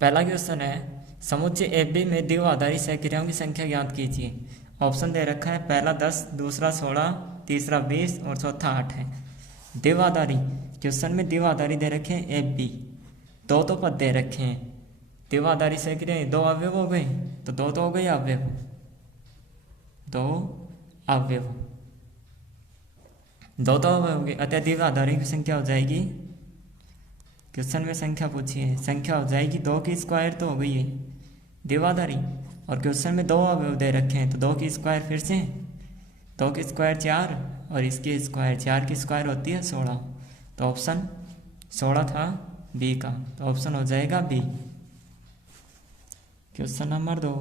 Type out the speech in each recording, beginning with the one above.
पहला क्वेश्चन है समुच्चय एफ बी में द्विआधारी सहक्रियाओं की संख्या ज्ञात कीजिए। ऑप्शन दे रखा है, पहला 10, दूसरा 16, तीसरा 20 और चौथा 8 है। द्विआधारी क्वेश्चन में द्विआधारी दे रखे हैं एफ बी, दो तो पद दे रखे हैं। द्विआधारी सहक्रियाएं दो अवयव हो गए, तो दो तो हो गए अवयव, दो अवयव, दो तो अवयव हो गए, अतः द्विआधारी की संख्या हो जाएगी, क्वेश्चन में संख्या पूछी है, संख्या हो जाएगी 2 की स्क्वायर तो हो गई है द्विआधारी, और क्वेश्चन में दो अवयव दे रखे हैं तो 2 की स्क्वायर फिर से 2 की स्क्वायर 4 और इसकी स्क्वायर 4 की स्क्वायर होती है 16, तो ऑप्शन 16 था बी का, तो ऑप्शन हो जाएगा बी। क्वेश्चन नंबर 2,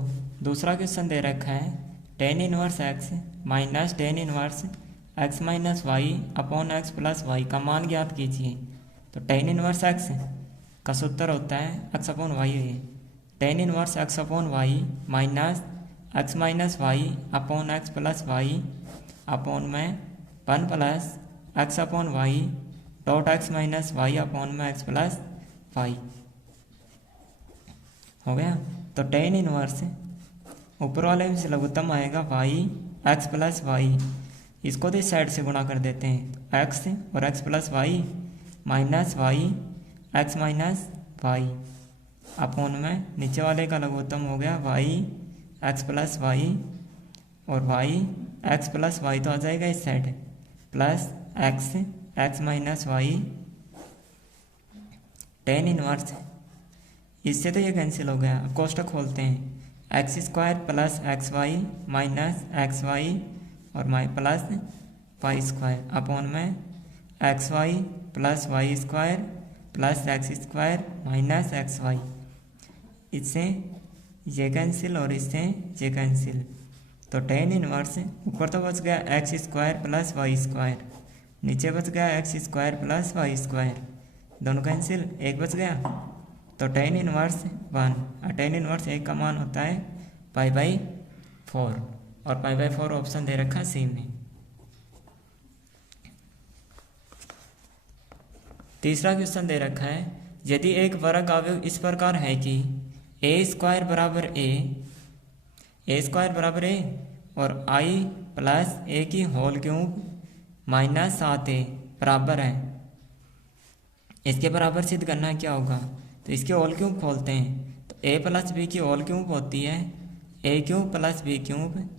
दूसरा क्वेश्चन दे रखा है tan inverse X minus tan inverse X minus Y upon X plus Y का मान ज्ञात कीजिए। तो tan इनवर्स एक्स का सूत्र होता है एक्स अपॉन वाई है, tan inverse X upon Y minus X minus Y upon X plus Y upon में 1 plus X upon Y dot X minus Y upon में एक्स प्लस वाई हो गया। तो tan इनवर्स ऊपर वाले में से लघुत्तम आएगा वाई एक्स प्लस वाई, इसको तो इस साइड से गुणा कर देते हैं, तो एक्स और X plus Y minus Y X minus Y upon में नीचे वाले का लघुत्तम हो गया वाई एक्स प्लस वाई, और वाई एक्स प्लस वाई तो आ जाएगा इस side plus X X minus Y tan inverse, इससे तो ये कैंसिल हो गया। कोष्टक खोलते हैं, x square plus X Y minus X Y और प्लस वाई स्क्वायर अपॉन में X Y plus Y square plus x square minus X Y, इससे ये कैंसिल और इससे ये कैंसिल, तो tan इनवर्स ऊपर तो बच गया x square plus Y square, नीचे बच गया x square plus Y square, दोनों कैंसिल, एक बच गया, तो tan इनवर्स 1, और tan इनवर्स 1 का मान होता है पाई/4, और पाई/4 ऑप्शन दे रखा सी में। तीसरा क्वेश्चन दे रखा है यदि एक वर्ग अवयव इस प्रकार है कि ए स्क्वायर बराबर ए और आई प्लस ए की होल क्यूब माइनस 7a बराबर है, इसके बराबर सिद्ध करना क्या होगा। तो इसके होल क्यूब खोलते हैं, तो a प्लस बी की होल क्यूब होती है a cube plus B cube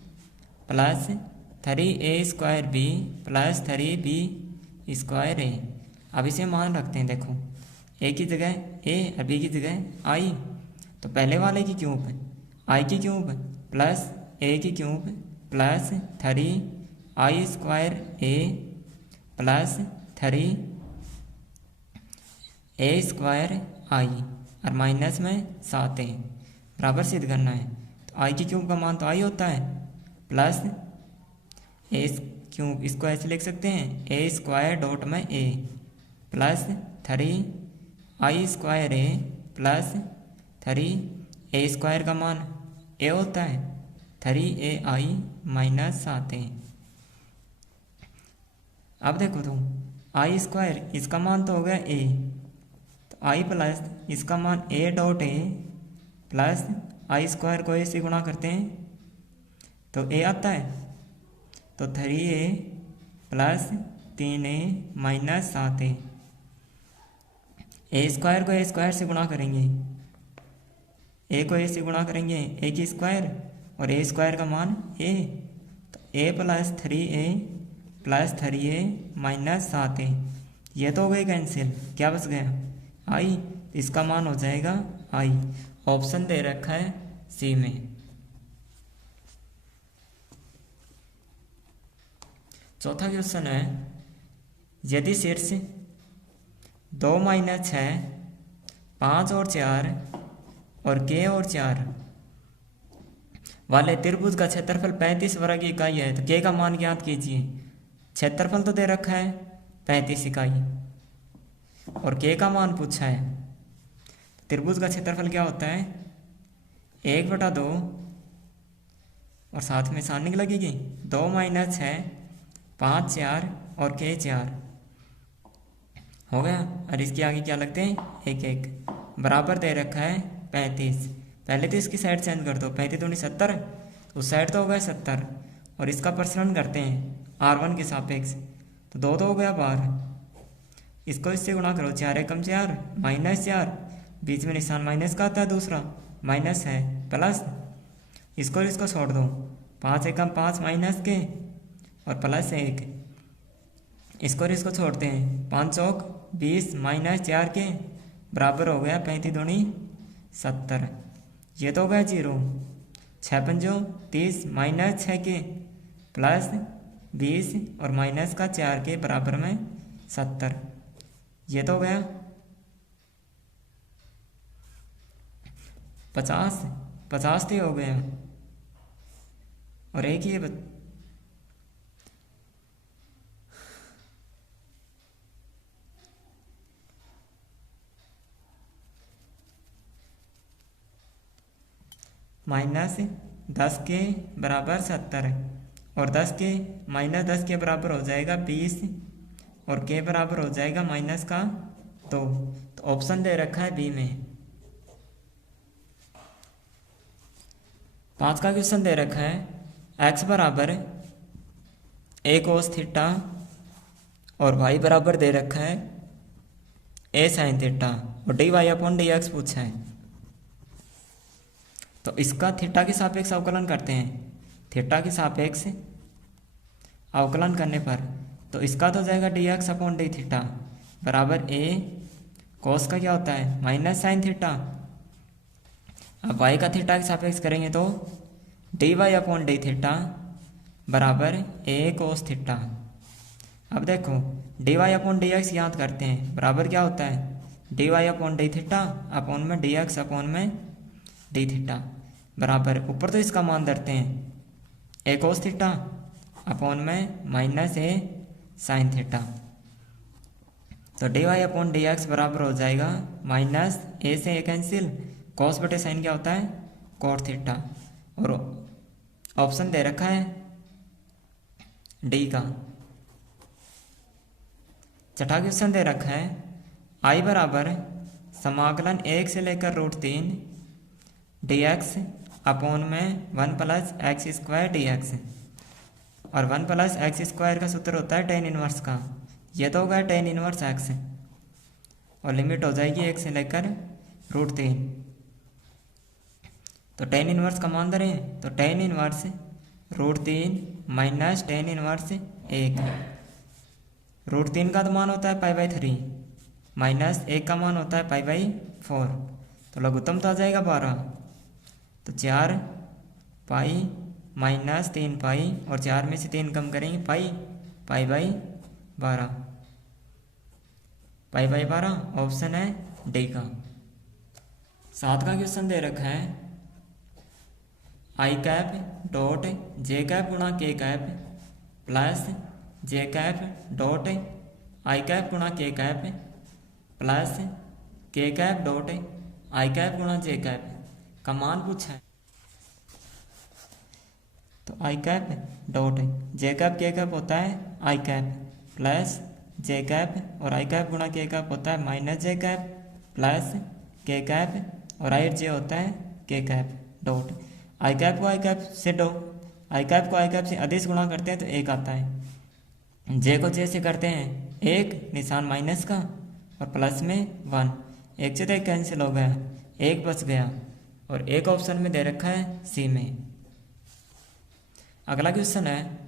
plus 3a square B plus 3b square a. अब इसे मान रखते हैं, देखो a की जगह a और b की जगह i, तो पहले वाले की क्यूब i की क्यूब प्लस a की cube plus 3i square a plus 3a square i और माइनस में 7a बराबर सिद्ध करना है। तो i की क्यूब का मान तो i होता है प्लस a क्यूब, इसको ऐसे लिख सकते हैं a स्क्वायर डॉट में a plus 3i square a plus 3a square का मान a होता है 3ai माइनस 7a। अब देखो तुम i स्क्वायर इसका मान तो हो गया a, तो i प्लस इसका मान a dot a plus i square को a से गुणा करते हैं तो a आता है, तो 3a plus 3a minus 7a, a square को a स्क्वायर से गुणा करेंगे, a को a से गुणा करेंगे a की स्क्वायर और a स्क्वायर का मान a, तो a plus 3a plus 3a minus 7a, ये तो हो गई कैंसिल, क्या बच गया i, इसका मान हो जाएगा i, ऑप्शन दे रखा है सी में। चौथा क्वेश्चन है यदि शीर्ष 2 माइनस 6 5 और 4 और k और 4 वाले त्रिभुज का क्षेत्रफल 35 वर्ग इकाई है तो k का मान ज्ञात कीजिए। क्षेत्रफल तो दे रखा है 35 इकाई और k का मान पूछा है। त्रिभुज का क्षेत्रफल क्या होता है 1/2 और साथ में सारणी लगेगी 2 माइनस 6 5 4 और k 4 हो गया, और इसके आगे क्या लगते हैं 1 1 बराबर दे रखा है 35। पहले तो इसकी साइड चेंज कर दो, 35 दूनी 70, उस साइड तो हो गया 70, और इसका प्रसरण करते हैं R1 के सापेक्ष, तो 2 तो हो गया 12। इसको इससे गुणा करो, 4 एकम 4 माइनस 4, बीच में निशान माइनस का आता है, दूसरा माइनस है प्लस, इसको इसको छोड़ दो, 5 एकम 5 माइनस के और प्लस 1, इसको इसको छोड़ते हैं, 5 चौक 20 माइनस 4 के बराबर हो गया 35 दूनी 70, ये तो हो गया 0। 6 पंजो 30 माइनस 6 के प्लस 20 और माइनस का 4 के बराबर में 70, ये तो हो गया 50 तो हो गया, और एक ही माइनस 10 के बराबर 70, और 10 के माइनस 10 के बराबर हो जाएगा 20, और के बराबर हो जाएगा माइनस का 2। तो ऑप्शन दे रखा है बी में। 5 का क्वेश्चन दे रखा है x बराबर a cos थीटा और y बराबर दे रखा है a sin थीटा, और dy अपॉन dx पूछा है। तो इसका थीटा के सापेक्ष अवकलन करते हैं। थीटा के सापेक्ष अवकलन करने पर तो इसका तो जाएगा dx अपॉन डी थीटा बराबर a cos का क्या होता है माइनस साइन थीटा। अब y का थीटा के सापेक्ष करेंगे तो dy अपॉन डी थीटा बराबर a cos थीटा। अब देखो dy अपॉन डी एक्स याद करते हैं, बराबर क्या होता है dy upon D theta upon में dx अपॉन में डी थीटा, बराबर ऊपर तो इसका मान धरते हैं a cos थीटा अपॉन में माइनस a साइन थीटा। तो dy अपॉन डी एक्स बराबर हो जाएगा माइनस a से a कैंसिल, cos बटे साइन क्या होता है cot थीटा, और ऑप्शन दे रखा है डी का। छठा क्वेश्चन दे रखा है i बराबर समाकलन 1 से लेकर √3 dx अपॉन में 1 plus x square D x, और 1 प्लस एक्स स्क्वायर का सूत्र होता है टेन इनवर्स का, ये तो होगा टेन इनवर्स एक्स, और लिमिट हो जाएगी 1 से लेकर √3। तो टेन इनवर्स का मान धरें तो tan inverse √3 minus tan inverse 1, √3 का तो मान होता है π/3 माइनस 1 का मान होता है π/4, तो लघुत्तम तो आ जाएगा 12। तो 4 पाई माइनस 3 पाई, और 4 में से 3 कम करेंगे π/12, π/12 ऑप्शन है डी का। 7 का क्वेश्चन दे रखा है i cap dot J cap गुणा के cap plus J cap dot I cap गुणा के कैप प्लस के कैप डॉट आई कैप गुणा जे कैप का मान पूछा है। तो आई कैप डॉट जे कैप के कैप होता है आई कैप प्लस जे कैप, और आई कैप गुणा के कैप होता है माइनस जे कैप प्लस के कैप, और आई जे होता है के कैप डॉट आई कैप को आई कैप से आई कैप को आई कैप से अदिश गुणा करते हैं तो 1 आता है, जे को जे से करते हैं 1 निशान माइनस का और प्लस में 1, 1 से 1 कैंसिल हो गया, 1 बच गया, और एक ऑप्शन में दे रखा है सी में। अगला क्वेश्चन है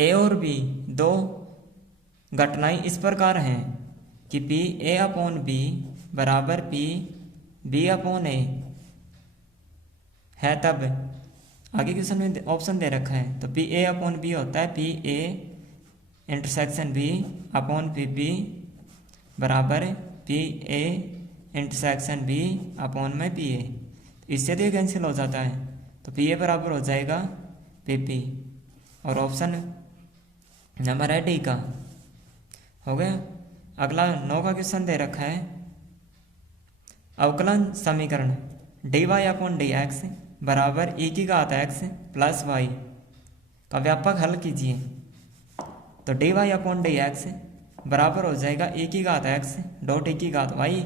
ए और बी दो घटनाएं इस प्रकार हैं कि पी ए अपॉन बी बराबर पी बी अपॉन ए है, तब आगे क्वेश्चन में ऑप्शन दे रखा है। तो पी ए अपॉन बी होता है P A intersection B upon P B बराबर P A intersection B upon में पी ए, इससे तो ये कैंसिल हो जाता है, तो पी ए बराबर हो जाएगा पी पी, और ऑप्शन नंबर है डी का हो गया। अगला 9 का क्वेश्चन दे रखा है अवकलन समीकरण D Y upon D X बराबर ई की घात एक्स प्लस वाई का व्यापक हल कीजिए। तो D Y upon D X बराबर हो जाएगा ई की घात एक्स डॉट ई की घात वाई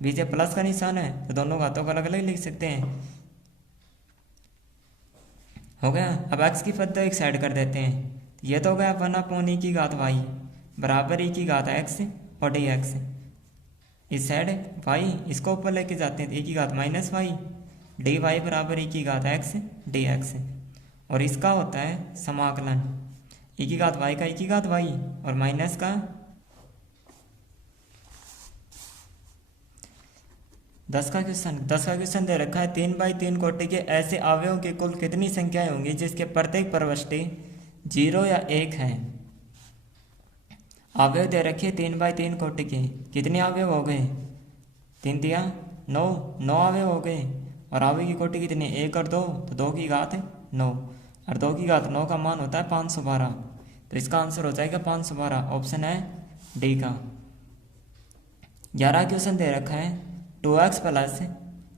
बीच में प्लस का निशान है तो दोनों घातों को अलग अलग लिख सकते हैं। हो गया। अब एक्स की पद एक साइड कर देते हैं। ये तो हो गया 1/e की घात वाई बराबर e की घात एक्स और डी एक्स। इस साइड वाई इसको ऊपर लेके जाते हैं तो e की घात माइनस वाई डी वाई बराबर e की घात एक्स डी एक्स। और इसका होता है समाकलन e की घात वाई का e की घात वाई और माइनस का 10 का क्वेश्चन दे रखा है 3/3 कोटि के ऐसे अवयवों की कुल कितनी संख्याएं होंगी जिसके प्रत्येक प्रविष्टि 0 या 1 है। अवयव दे रखे 3/3 कोटि के, कितने अवयव हो गए? 3 दिया 9 अवयव हो गए। और अवयव की कोटि कितनी 1 और 2 तो 2 की घात 9 और 2 की घात 9 का मान होता है 512। तो इसका आंसर हो जाएगा 512, ऑप्शन है डी का। 11 क्वेश्चन दे रखा है 2x +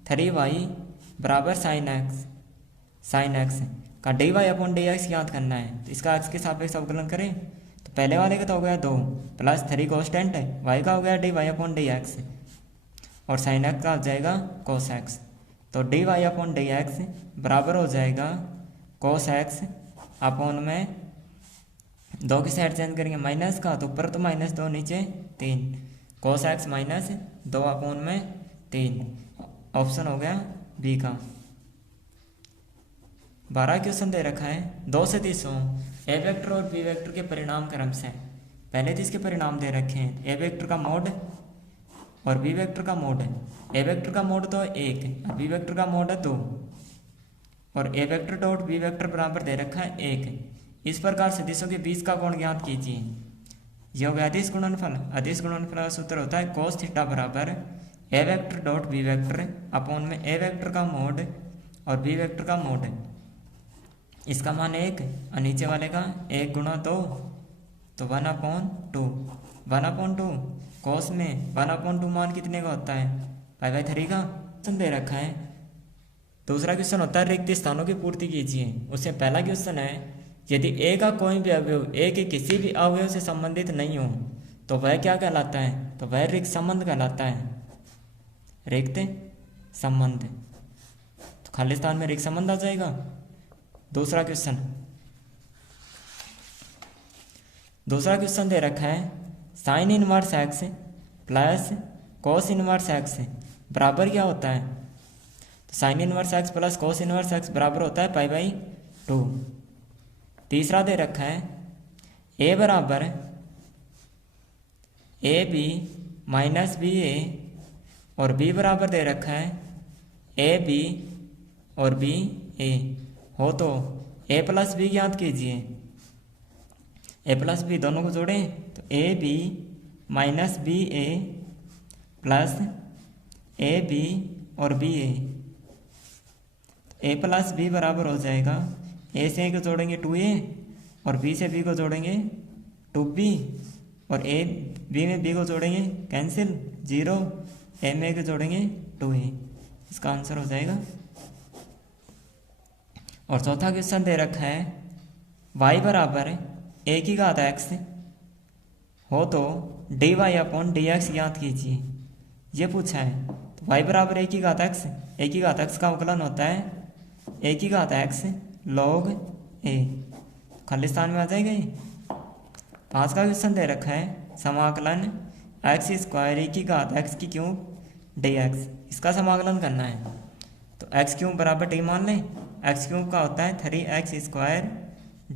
3y बराबर साइन एक्स का dy अपॉन dx याद करना है। तो इसका x के सापेक्ष अवकलन करें तो पहले वाले का तो हो गया 2 + 3 कॉन्स्टेंट है, y का हो गया dy अपॉन dx और साइन एक्स का हो जाएगा cos x। तो dy अपॉन dx बराबर हो जाएगा cos x अपॉन में 2 की साइड चेंज करेंगे माइनस का तो ऊपर तो -2 नीचे 3 cos x - 2 अपॉन में 3, ऑप्शन हो गया बी का। 12 क्वेश्चन दे रखा है 2 से 30 ए वेक्टर और बी वेक्टर के परिणाम क्रम से। पहले तो इसके परिणाम दे रखे हैं ए वेक्टर का मोड और बी वेक्टर का मोड। ए वेक्टर का मोड तो 1 और बी वेक्टर का मोड है 2 और ए वेक्टर डॉट बी वेक्टर बराबर दे रखा है 1। इस प्रकार सदिशों के बीच का कोण ज्ञात कीजिए। यह हो गया अदिश गुणनफल। अदिश गुणनफल का सूत्र होता है cos थीटा बराबर a vector dot B vector upon में ए वेक्टर का मोड और बी वेक्टर का मोड। इसका मान 1 और नीचे वाले का 1 × 2 तो 1/2 1/2 cos में 1/2 मान कितने का होता है π/3 का। क्वेश्चन दे रखा है। दूसरा क्वेश्चन होता है रिक्त स्थानों की पूर्ति कीजिए। उससे पहला क्वेश्चन है यदि ए का कोई भी अवयव ए के किसी भी अवयव से संबंधित नहीं हो तो वह क्या कहलाता है? तो वह रिक्त संबंध कहलाता है। रिक्त संबंध तो खाली स्थान में रिक्त संबंध आ जाएगा। दूसरा क्वेश्चन दे रखा है sin inverse x plus cos inverse x बराबर क्या होता है? तो sin inverse x plus cos inverse x बराबर होता है π/2। तीसरा दे रखा है a बराबर ab माइनस ba और b बराबर दे रखा है ab और ba हो तो a प्लस b याद कीजिए। a प्लस b दोनों को जोड़ें तो ab minus ba plus ab और ba। a प्लस b बराबर हो जाएगा a से a को जोड़ेंगे 2a और b से b को जोड़ेंगे 2b और a b में b को जोड़ेंगे कैंसिल 0 a में a को जोड़ेंगे 2a। इसका आंसर हो जाएगा। और चौथा क्वेश्चन दे रखा है y बराबर a की घात x हो तो dy अपॉन dx याद कीजिए। ये पूछा है तो y बराबर a की घात x का अवकलन होता है a की घात x log a। खाली स्थान में आ जाएगा ये। 5 का क्वेश्चन दे रखा है समाकलन x² e की घात x की क्यूब dx। इसका समाकलन करना है तो x³ बराबर t मान लें। x³ का होता है 3x²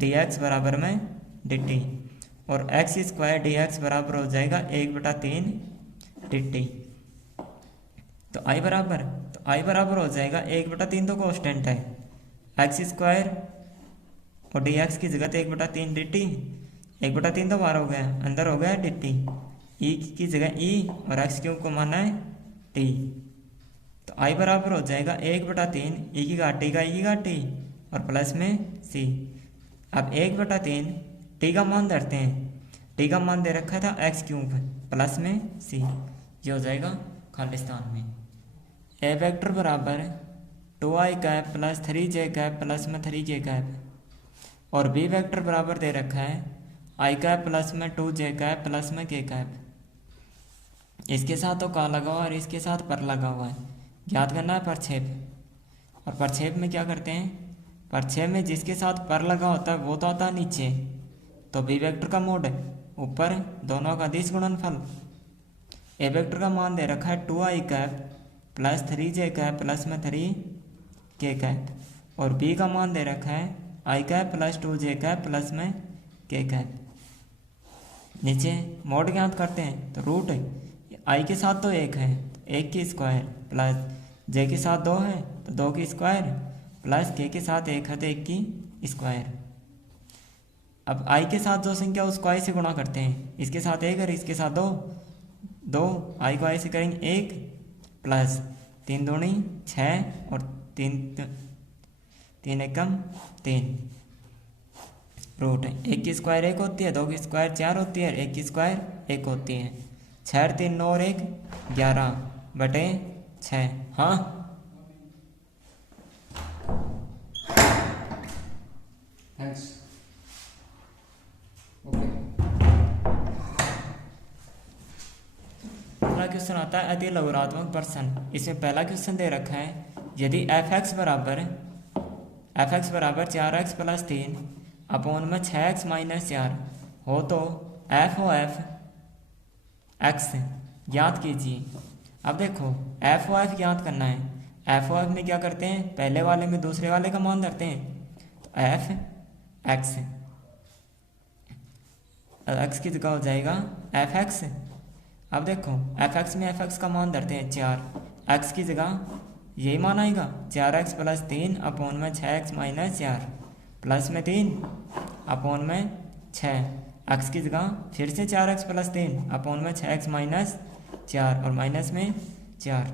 dx बराबर में dt और x² dx बराबर हो जाएगा 1/3 dt। तो i बराबर हो जाएगा 1/3 तो कांस्टेंट है x² और dx की जगह 1/3 dt। 1/3 तो बाहर हो गया, अंदर हो गया dt। e की जगह e और x³ को माना है t। तो i बराबर हो जाएगा 1/3 e की घात t का e की घात t और प्लस में c। अब 1/3 t का मान धरते हैं। t का मान दे रखा था x³ प्लस में c। ये हो जाएगा खाली स्थान में। a वेक्टर बराबर 2i cap plus 3j cap plus में 3j कैप और b वेक्टर बराबर दे रखा है i कैप प्लस में 2j कैप प्लस में k कैप। इसके साथ तो का लगा हुआ है और इसके साथ पर लगा हुआ है, ज्ञात करना है प्रक्षेप। और प्रक्षेप में क्या करते हैं, प्रक्षेप में जिसके साथ पर लगा होता है वो तो आता है नीचे, तो बी वेक्टर का मोड ऊपर, दोनों का अदिश गुणनफल। ए वेक्टर का मान दे रखा है 2i cap plus 3j cap plus में 3k कैप, और बी का मान दे रखा है i cap plus 2j cap plus में k कैप। नीचे मोड ज्ञात करते हैं, तो रूट आई के साथ तो 1 है, 1 की स्क्वायर प्लस जे के साथ 2 है तो 2 की स्क्वायर प्लस के साथ 1 है तो 1 की स्क्वायर। अब आई के साथ जो संख्या उसको आई से गुणा करते हैं, इसके साथ 1 और इसके साथ 2 आई को आई से करेंगे 1 प्लस 3 दूनी 6 और 3 एकम 3 रूट 1 की स्क्वायर 1 होती है, 2 की स्क्वायर 4 होती है, 1 की स्क्वायर 1 होती है। 6 3 9 और 1 11 बटे 6। हाँ थैंक्स। ओके, दूसरा क्वेश्चन आता है अति लघुरात्मक प्रश्न। इसमें पहला क्वेश्चन दे रखा है, यदि एफ एक्स बराबर 4x प्लस 3 अपॉन में 6x माइनस 4 हो तो एफ ओ एफ एक्स ज्ञात कीजिए। अब देखो एफ ओ एफ ज्ञात करना है, एफ ओ एफ में क्या करते हैं, पहले वाले में दूसरे वाले का मान धरते हैं, तो एफ एक्स की जगह हो जाएगा एफ एक्स। अब देखो एफ एक्स में एफ एक्स का मान धरते हैं 4, एक्स की जगह यही मान आएगा 4x प्लस 3 अपॉन में 6x माइनस 4 प्लस में 3 अपॉन में 6, एक्स की जगह फिर से 4x प्लस 3 अपॉन में 6x माइनस 4 और माइनस में 4।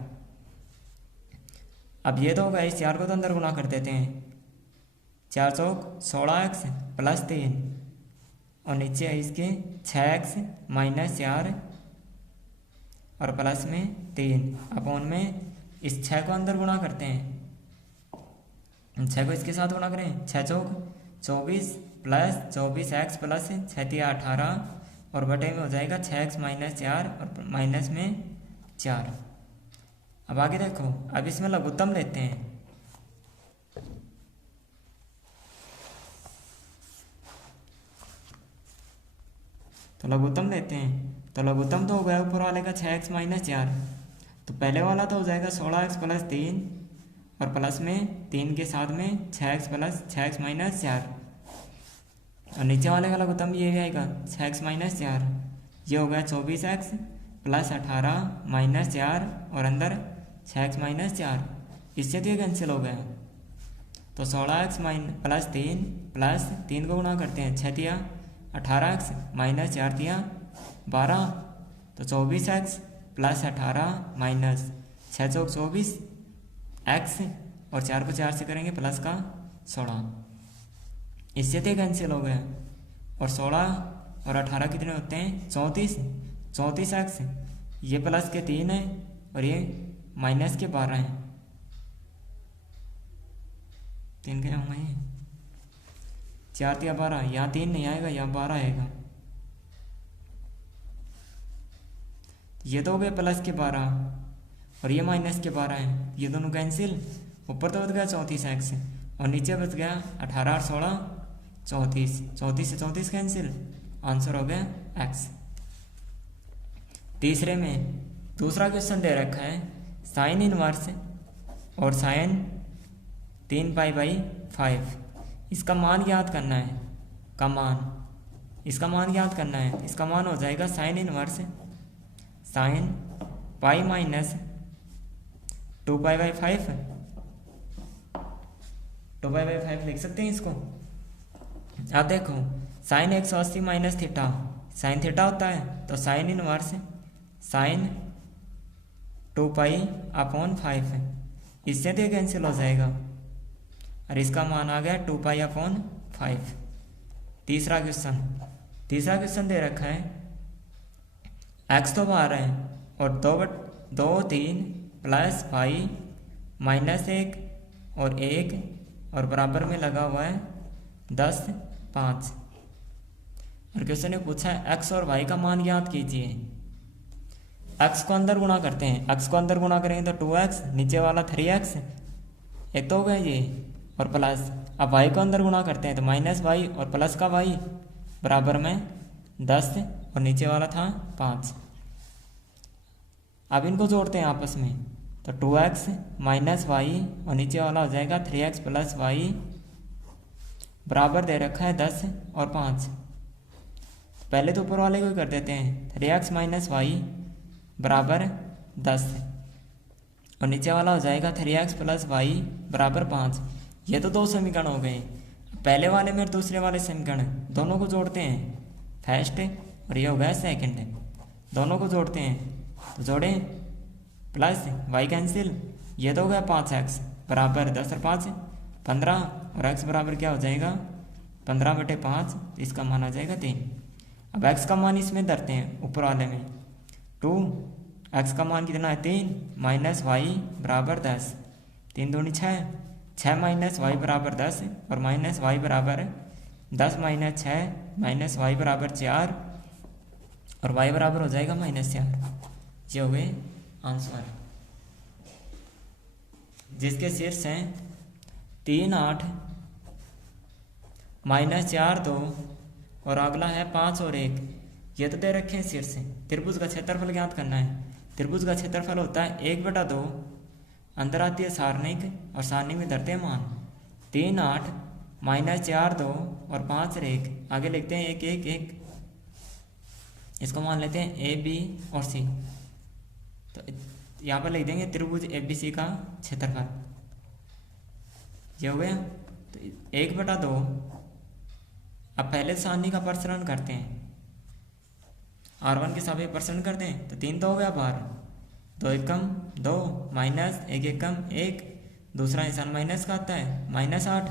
अब ये तो होगा, इस 4 को तो अंदर गुना कर देते हैं, 4 चौक 16x प्लस 3 और नीचे है इसके 6x माइनस 4 और प्लस में 3 अपॉन में इस 6 को अंदर गुणा करते हैं, 6 को इसके साथ गुणा करें, 6 चौक 24 प्लस 24x प्लस 6 तिया 18 और बटे में हो जाएगा 6x माइनस 4 और माइनस में 4। अब आगे देखो, अब इसमें लघुत्तम लेते हैं, तो लघुत्तम लेते हैं, तो लघुत्तम तो हो गया ऊपर वाले का 6x माइनस 4, तो पहले वाला तो हो जाएगा 16x प्लस 3 और प्लस में 3 के साथ में 6x प्लस 6x माइनस 4 और नीचे वाले का लघुत्तम ये आएगा 6x माइनस 4, ये हो गया 24x प्लस 18 माइनस 4 और अंदर 6x माइनस 4, इससे तो ये कैंसिल हो गया। तो 16x प्लस 3 को गुणा करते हैं, 6 तिया 18x माइनस 4 तिया 12, तो 24x प्लस 18 माइनस 6 चौक 24 x और 4 को 4 से करेंगे प्लस का 16, इससे तो कैंसिल हो गया। और 16 और 18 कितने होते हैं, 34 x, ये प्लस के 3 है और ये माइनस के 12 हैं, 3 क्या होंगे, 4 तिया 12, यहाँ 3 नहीं आएगा, यहाँ 12 आएगा, ये तो हो गए प्लस के 12 और ये माइनस के 12 हैं, ये दोनों कैंसिल, ऊपर तो बच गया 34x और नीचे बच गया 18 और 16 34 से 34 कैंसिल, आंसर हो गया x। तीसरे में दूसरा क्वेश्चन दे रखा है, साइन इनवर्स और साइन 3π/5, इसका मान ज्ञात करना है, इसका मान ज्ञात करना है, इसका मान हो जाएगा sine inverse sine pi minus 2π/5, 2π/5 लिख सकते हैं इसको। अब देखो sine 180 minus theta, sine theta होता है, तो साइन इनवर्स साइन 2π/5, इससे तो कैंसिल हो जाएगा और इसका मान आ गया 2π/5। तीसरा क्वेश्चन दे रखा है, x तो बाहर है और 2 3 प्लस पाई माइनस 1 और 1 और बराबर में लगा हुआ है 10 5, और क्वेश्चन ने पूछा है x और y का मान ज्ञात कीजिए। एक्स को अंदर गुणा करते हैं, एक्स को अंदर गुणा करेंगे तो 2x, नीचे वाला 3x, एक तो हो गया ये, और प्लस अब y को अंदर गुणा करते हैं तो -y और प्लस का y बराबर में 10 और नीचे वाला था 5। अब इनको जोड़ते हैं आपस में तो 2x -y और नीचे वाला हो जाएगा 3x + y बराबर दे रखा है 10 और 5। पहले तो ऊपर वाले को ही कर देते हैं, 3x - y बराबर 10 और नीचे वाला हो जाएगा 3x + y बराबर 5। ये तो दो समीकरण हो गए, पहले वाले में और दूसरे वाले समीकरण दोनों को जोड़ते हैं, फर्स्ट और ये हो गया सेकंड, दोनों को जोड़ते हैं तो जोड़ें प्लस y कैंसिल, ये तो हो गया 5x बराबर 10 और 5 15 और x बराबर क्या हो जाएगा 15/5, तो इसका मान आ जाएगा 3। अब x का मान इसमें धरते हैं ऊपर वाले में 2, x का मान कितना है 3 -y बराबर 10, 3 दूनी 6, 6 -y बराबर 10 और -y बराबर 10 - 6 -y बराबर 4 और y बराबर हो जाएगा -4। ये हो गए आंसर, जिसके शीर्ष हैं 3 8 -4 2 और अगला है 5 और 1। ये तो दे रखे हैं शीर्ष। त्रिभुज का क्षेत्रफल ज्ञात करना है। त्रिभुज का क्षेत्रफल होता है 1/2, अंदर आती है सारणिक और सारणिक में धरते हैं मान 3 8 -4 2 और 5 और 1। आगे लिखते हैं 1 1 1, इसको मान लेते हैं ए बी और सी। तो यहाँ पर लिख देंगे त्रिभुज ABC का क्षेत्रफल, ये हो गया। तो 1/2, अब पहले सारणी का प्रसरण करते हैं, R1 के सापेक्ष प्रसरण करते हैं तो 3 तो हो गया बाहर, 2 एकम 2 माइनस 1 एकम 1, दूसरा निशान माइनस का आता है -8,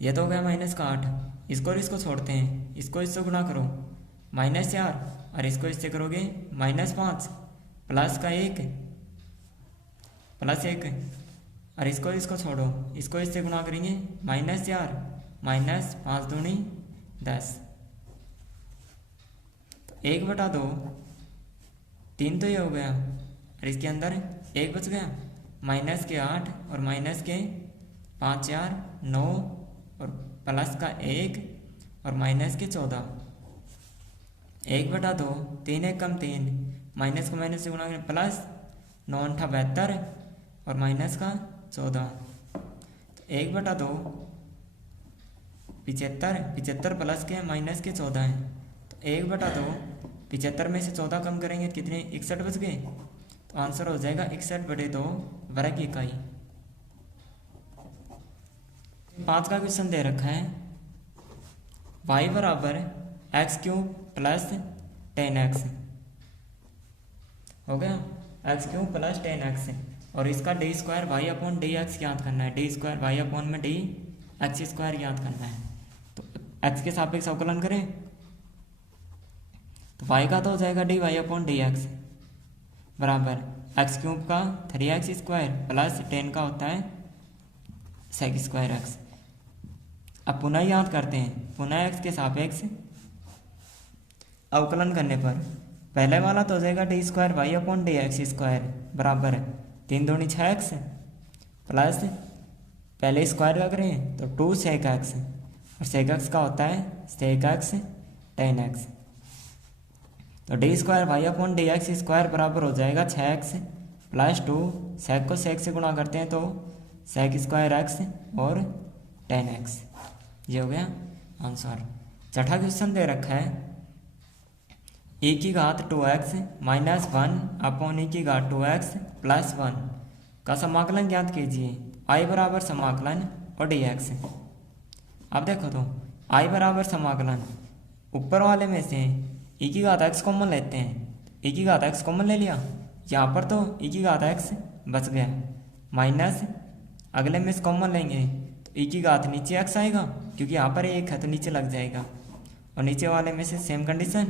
ये तो हो गया -8। इसको और इसको छोड़ते हैं, इसको इससे गुणा करो -4 और इसको इससे करोगे -5 प्लस का 1 और इसको छोड़ो, इसको इससे गुणा करेंगे -4 -5 दूनी 10, तो 1/2, 3 तो ये हो गया और इसके अंदर 1 बच गया, -8 और -5 4 9 और प्लस का 1 और -14, 1/2, 3 एकम 3, माइनस को माइनस से गुणा करें प्लस 9 8 72 और माइनस का 14, तो 1/2 75 प्लस के माइनस के 14 है, तो 1/2 75 में से 14 कम करेंगे तो कितने 61 बच गए, तो आंसर हो जाएगा 61/2 वर्ग इकाई। 5 का क्वेश्चन दे रखा है y बराबर x³ प्लस 10x, हो गया x³ प्लस 10x, और इसका d² y/dx ज्ञात करना है, d² y/dx² ज्ञात करना है। तो x के सापेक्ष अवकलन करें तो y का तो हो जाएगा dy/dx बराबर x³ का 3x² प्लस 10 का होता है sec²x। अब पुनः याद करते हैं, पुनः x के सापेक्ष अवकलन करने पर पहले वाला तो हो जाएगा d² y/dx² बराबर 3 दूनी 6x प्लस पहले स्क्वायर का करें तो 2 sec x और sec x का होता है sec x 10x, तो d² y/dx² बराबर हो जाएगा 6x प्लस 2, sec को sec से गुणा करते हैं तो sec²x और 10x। ये हो गया आंसर। छठा क्वेश्चन दे रखा है e⁻²x -1 अपॉन e⁻²x प्लस 1 का समाकलन ज्ञात कीजिए, i बराबर समाकलन और dx। अब देखो तो i बराबर समाकलन, ऊपर वाले में से e⁻x कॉमन लेते हैं, e⁻x कॉमन ले लिया, यहाँ पर तो e⁻x बच गया, माइनस अगले में से कॉमन लेंगे तो e⁻ नीचे x आएगा क्योंकि यहाँ पर 1 है तो नीचे लग जाएगा, और नीचे वाले में से same condition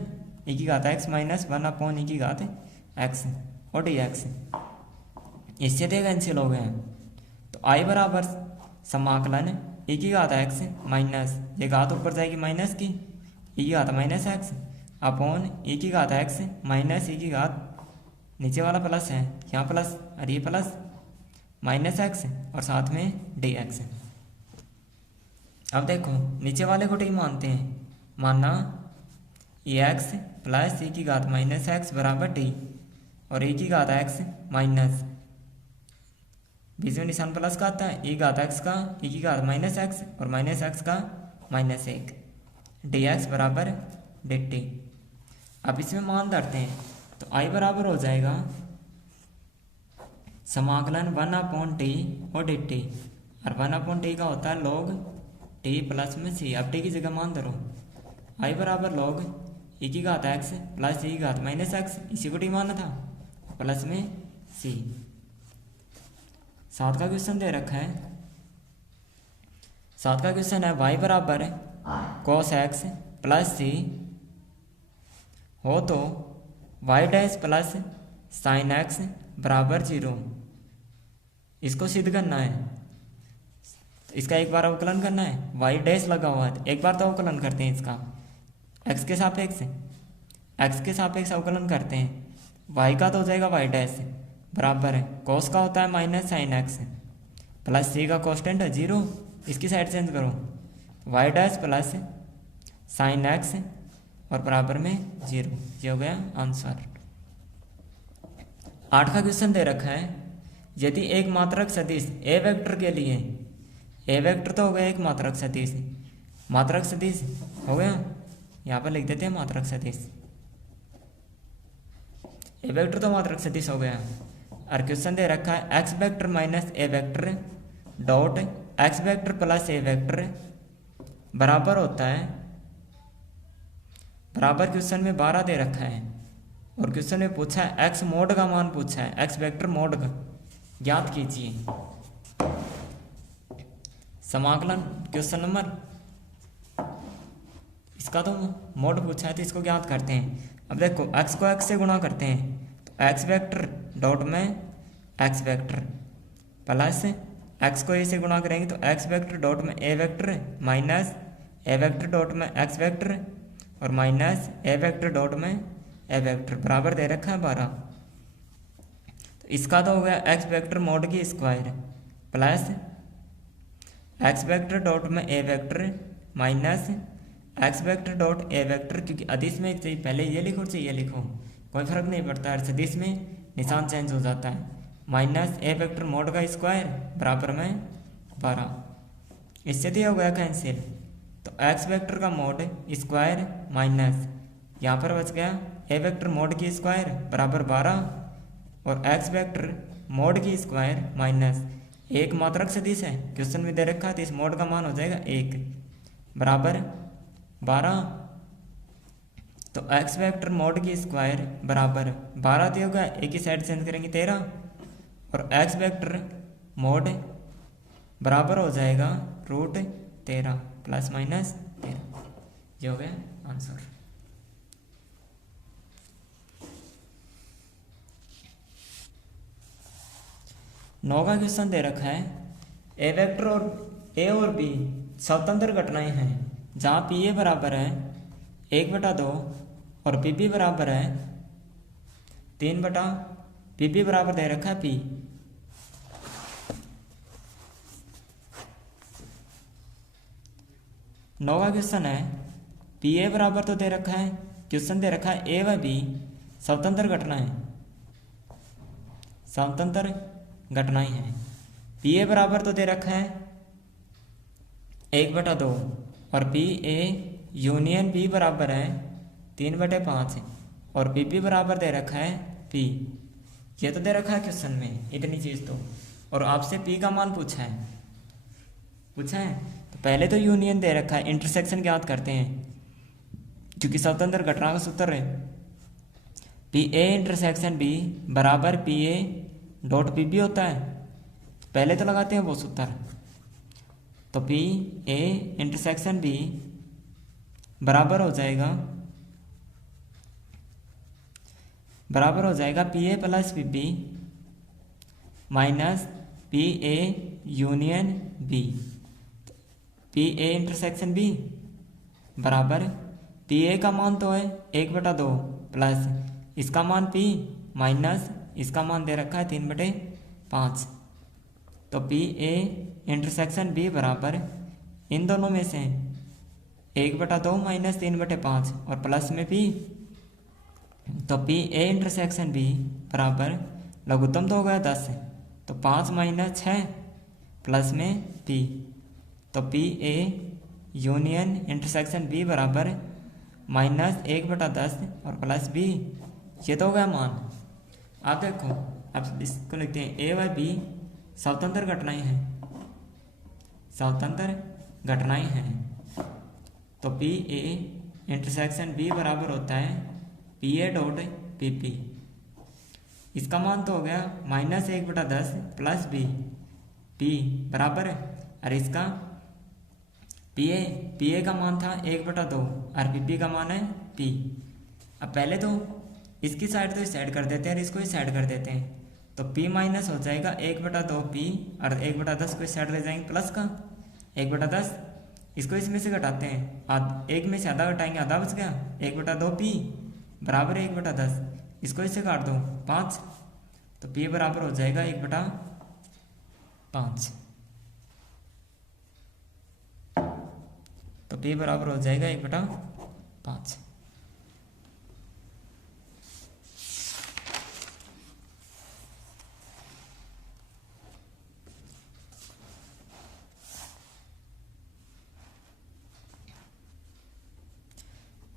e⁻x -1 upon e⁻x और dx, इससे दे कैंसिल हो गए। तो i बराबर समाकलन e⁻x माइनस, ये घात ऊपर जाएगी माइनस की, e⁻x अपॉन ई की घात एक्स माइनस ई की घात, नीचे वाला प्लस है यहाँ प्लस और ये प्लस माइनस एक्स और साथ में डी एक्स। अब देखो नीचे वाले को टी मानते हैं, मानना ई एक्स प्लस ई की घात माइनस एक्स बराबर टी और ई की घात एक्स माइनस, बीच में निशान प्लस का आता है, ई घात एक्स का ई की घात माइनस एक्स और माइनस एक्स का माइनस एक, डी एक्स बराबर डी टी। अब इसमें मान धरते हैं तो आई बराबर हो जाएगा समाकलन 1/t और डी टी, और 1/t का होता है log t प्लस में c। अब t की जगह मान धरो, आई बराबर log ई की घात x प्लस ई की घात माइनस एक्स, इसी को t माना था, प्लस में c। साथ का क्वेश्चन दे रखा है, साथ का क्वेश्चन है y बराबर cos x प्लस c हो तो y dash plus sine x बराबर 0। इसको सिद्ध करना है, तो इसका एक बार अवकलन करना है, y डैश लगा हुआ है एक बार तो अवकलन करते हैं इसका, x के सापेक्ष अवकलन करते हैं, y का तो हो जाएगा y डैश बराबर है cos का होता है minus sine x plus c का कॉन्स्टेंट है 0, इसकी साइड चेंज करो, y dash plus sine x और बराबर में 0, ये हो गया आंसर। 8 का क्वेश्चन दे रखा है, यदि एक मात्रक सदिश ए वेक्टर के लिए, ए वेक्टर तो हो गया एक मात्रक सदिश हो गया, यहाँ पर लिख देते हैं मात्रक सदिश, ए वेक्टर तो मात्रक सदिश हो गया। और क्वेश्चन दे रखा है x vector minus a vector dot x vector plus a vector बराबर होता है, बराबर क्वेश्चन में 12 दे रखा है और क्वेश्चन में पूछा है एक्स मोड का मान पूछा है, एक्स वेक्टर मोड का ज्ञात कीजिए। समाकलन क्वेश्चन नंबर, इसका तो मोड पूछा है तो इसको ज्ञात करते हैं। अब देखो x को x से गुणा करते हैं तो x वेक्टर डॉट में x वेक्टर प्लस x को a से गुणा करेंगे तो x वेक्टर डॉट में a vector minus a vector dot में x वेक्टर और माइनस a वेक्टर डॉट में a वेक्टर बराबर दे रखा है 12। तो इसका तो हो गया x वेक्टर मोड की square plus x vector dot में a vector minus x vector dot A vector, क्योंकि अदिश में चाहिए पहले ये लिखो चाहिए ये लिखो कोई फर्क नहीं पड़ता है, सदिश में निशान चेंज हो जाता है, माइनस ए वेक्टर मोड का स्क्वायर बराबर में 12। इससे दिया हो गया कैंसिल, तो x वेक्टर का मोड स्क्वायर माइनस यहाँ पर बच गया ए वेक्टर मोड की स्क्वायर बराबर 12 और x वेक्टर मोड की स्क्वायर माइनस एक मात्रक सदिश है, क्वेश्चन में दे रखा है तो इस मोड का मान हो जाएगा 1 बराबर 12। तो x वेक्टर मोड की स्क्वायर बराबर 12 दिया होगा, एक ही साइड चेंज करेंगे 13 और x वेक्टर मोड बराबर हो जाएगा √13 प्लस माइनस 13, ये हो गया आंसर। नौ का क्वेश्चन दे रखा है ए वेक्टर और ए और बी स्वतंत्र घटनाएं हैं जहाँ पी ए बराबर है 1/2 और पी बी बराबर है 3 पी बी बराबर दे रखा है पी। नौ का क्वेश्चन है पी ए बराबर तो दे रखा है, क्वेश्चन दे रखा है ए व बी स्वतंत्र घटनाएं हैं, पी ए बराबर तो दे रखा है 1/2 और पी ए यूनियन बी बराबर है 3/5 और पी बी बराबर दे रखा है पी, ये तो दे रखा है क्वेश्चन में इतनी चीज़ तो, और आपसे पी का मान पूछा है तो पहले तो यूनियन दे रखा है, इंटरसेक्शन ज्ञात करते हैं क्योंकि स्वतंत्र घटना का सूत्र है पी ए इंटरसेक्शन बी बराबर P A dot P B होता है, पहले तो लगाते हैं वो सूत्र, तो पी ए इंटरसेक्शन बी बराबर हो जाएगा P A plus P B minus P A union B, P A intersection B बराबर पी ए का मान तो है 1/2 प्लस इसका मान पी माइनस इसका मान दे रखा है 3/5। तो पी ए इंटरसेक्शन बी बराबर इन दोनों में से 1/2 माइनस 3/5 और प्लस में पी। तो पी ए इंटरसेक्शन बी बराबर लघुत्तम तो हो गया 10, तो 5 माइनस 6 प्लस में पी। तो P A union intersection B बराबर -1/10 और प्लस बी। ये तो हो गया मान। आप देखो, अब इसको लिखते हैं ए व बी स्वतंत्र घटनाएं हैं, स्वतंत्र घटनाएं हैं। तो पी ए इंटरसेक्शन बी बराबर होता है P A dot P P. इसका मान तो हो गया -1/10 प्लस बी, पी बराबर है। और इसका पी ए का मान था 1/2 और पी पी का मान है पी। अब पहले तो इसकी साइड तो इस साइड कर देते हैं और इसको इस साइड कर देते हैं। तो पी माइनस हो जाएगा 1/2 पी और 1/10 को इस साइड ले जाएंगे प्लस का 1/10। इसको इसमें से घटाते हैं, एक में से आधा घटाएंगे, आधा बच गया 1/2 पी बराबर 1/10। इसको इससे काट दो 5, तो पी बराबर हो जाएगा 1/5। तो पी बराबर हो जाएगा 1/5।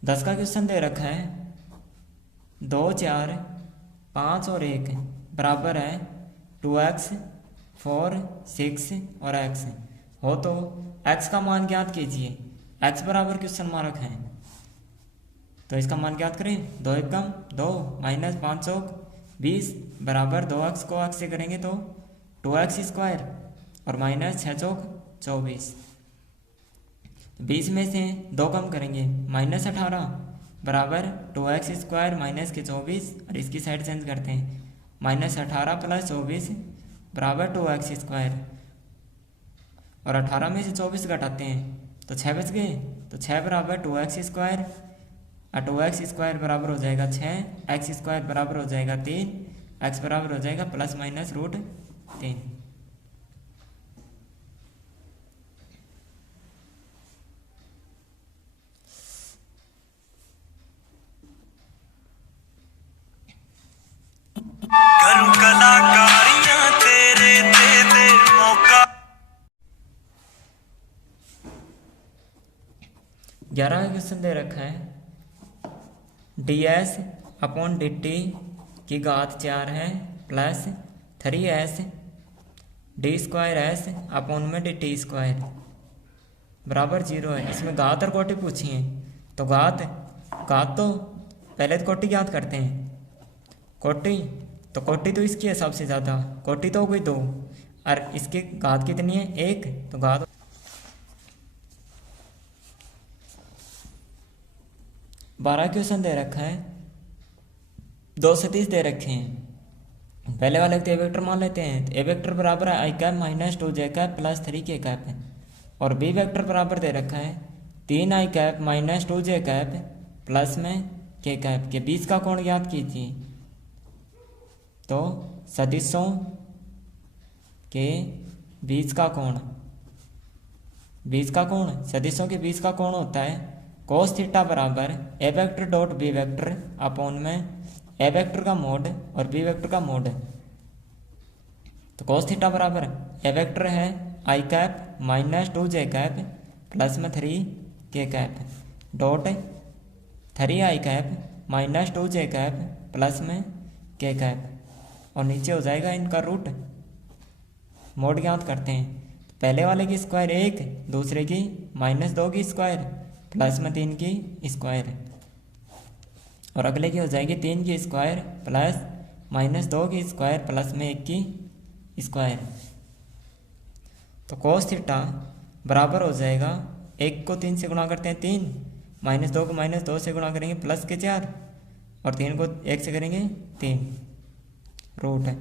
दस का क्वेश्चन दे रखा है 2, 4, 5 और 1 बराबर है 2x, 4, 6 और x हो तो x का मान ज्ञात कीजिए। x बराबर क्वेश्चन मार्क है, तो इसका मान ज्ञात करें। 2 एकम 2 माइनस 5 चौक 20 बराबर 2x को x से करेंगे तो 2x² और माइनस 6 चौक 24। 20 में से 2 कम करेंगे -18 बराबर 2x² माइनस के 24 और इसकी साइड चेंज करते हैं -18 प्लस 24 बराबर 2x² और 18 में से 24 घटाते हैं तो 6 बच गए। तो 6 बराबर 2x² और 2x² बराबर हो जाएगा 6, x² बराबर हो जाएगा 3, x बराबर हो जाएगा ±√3। करूं कलाकारियां तेरे दे मौका। 11 का क्वेश्चन दे रखा है ds अपॉन dt की घात 4 है प्लस 3s d² अपॉन में dt² बराबर 0 है। इसमें घात और कोटि पूछी है, तो घात तो पहले तो कोटि याद करते हैं। कोटि तो इसकी है सबसे ज़्यादा, कोटि तो हो गई 2 और इसकी घात कितनी है 1, तो घात 12 क्वेश्चन दे रखा है 2 सदिश दे रखे हैं। पहले वाले को ए वेक्टर मान लेते हैं। तो ए वेक्टर बराबर है i minus 2j plus 3k है और बी वेक्टर बराबर दे रखा है 3i माइनस 2j प्लस में k के बीच का कोण ज्ञात कीजिए। तो सदिशों के बीच का कोण, सदिशों के बीच का कोण होता है cos थीटा बराबर a vector dot B vector upon में ए वेक्टर का मोड और बी वेक्टर का मोड। तो cos थीटा बराबर ए वेक्टर है i माइनस 2j प्लस में 3k डॉट 3i माइनस 2j प्लस में k और नीचे हो जाएगा इनका रूट। मोड ज्ञात करते हैं। पहले वाले की स्क्वायर 1, दूसरे की -2 की स्क्वायर प्लस में 3 की स्क्वायर और अगले की हो जाएगी 3 की स्क्वायर प्लस -2 की स्क्वायर प्लस में 1 की स्क्वायर। तो cos थीटा बराबर हो जाएगा 1 को 3 से गुणा करते हैं 3, -2 को -2 से गुणा करेंगे प्लस के 4 और 3 को 1 से करेंगे 3 रूट है।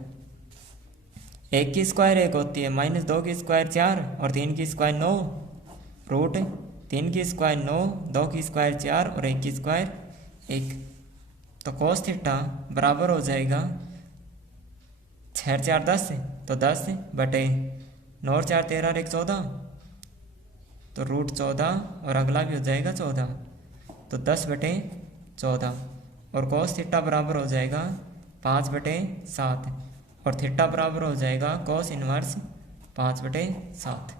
1 की स्क्वायर 1 होती है, -2 की स्क्वायर 4 और 3 की स्क्वायर 9 रूट 3 की स्क्वायर 9, 2 की स्क्वायर 4 और 1 की स्क्वायर 1। तो cos थीटा बराबर हो जाएगा 6 4 10, तो 10 बटे 9 4 13 और 1 14, तो √14 और अगला भी हो जाएगा 14, तो 10 बटे 14। और cos थीटा बराबर हो जाएगा 5 बटे 7 और थीटा बराबर हो जाएगा cos इनवर्स 5 बटे 7।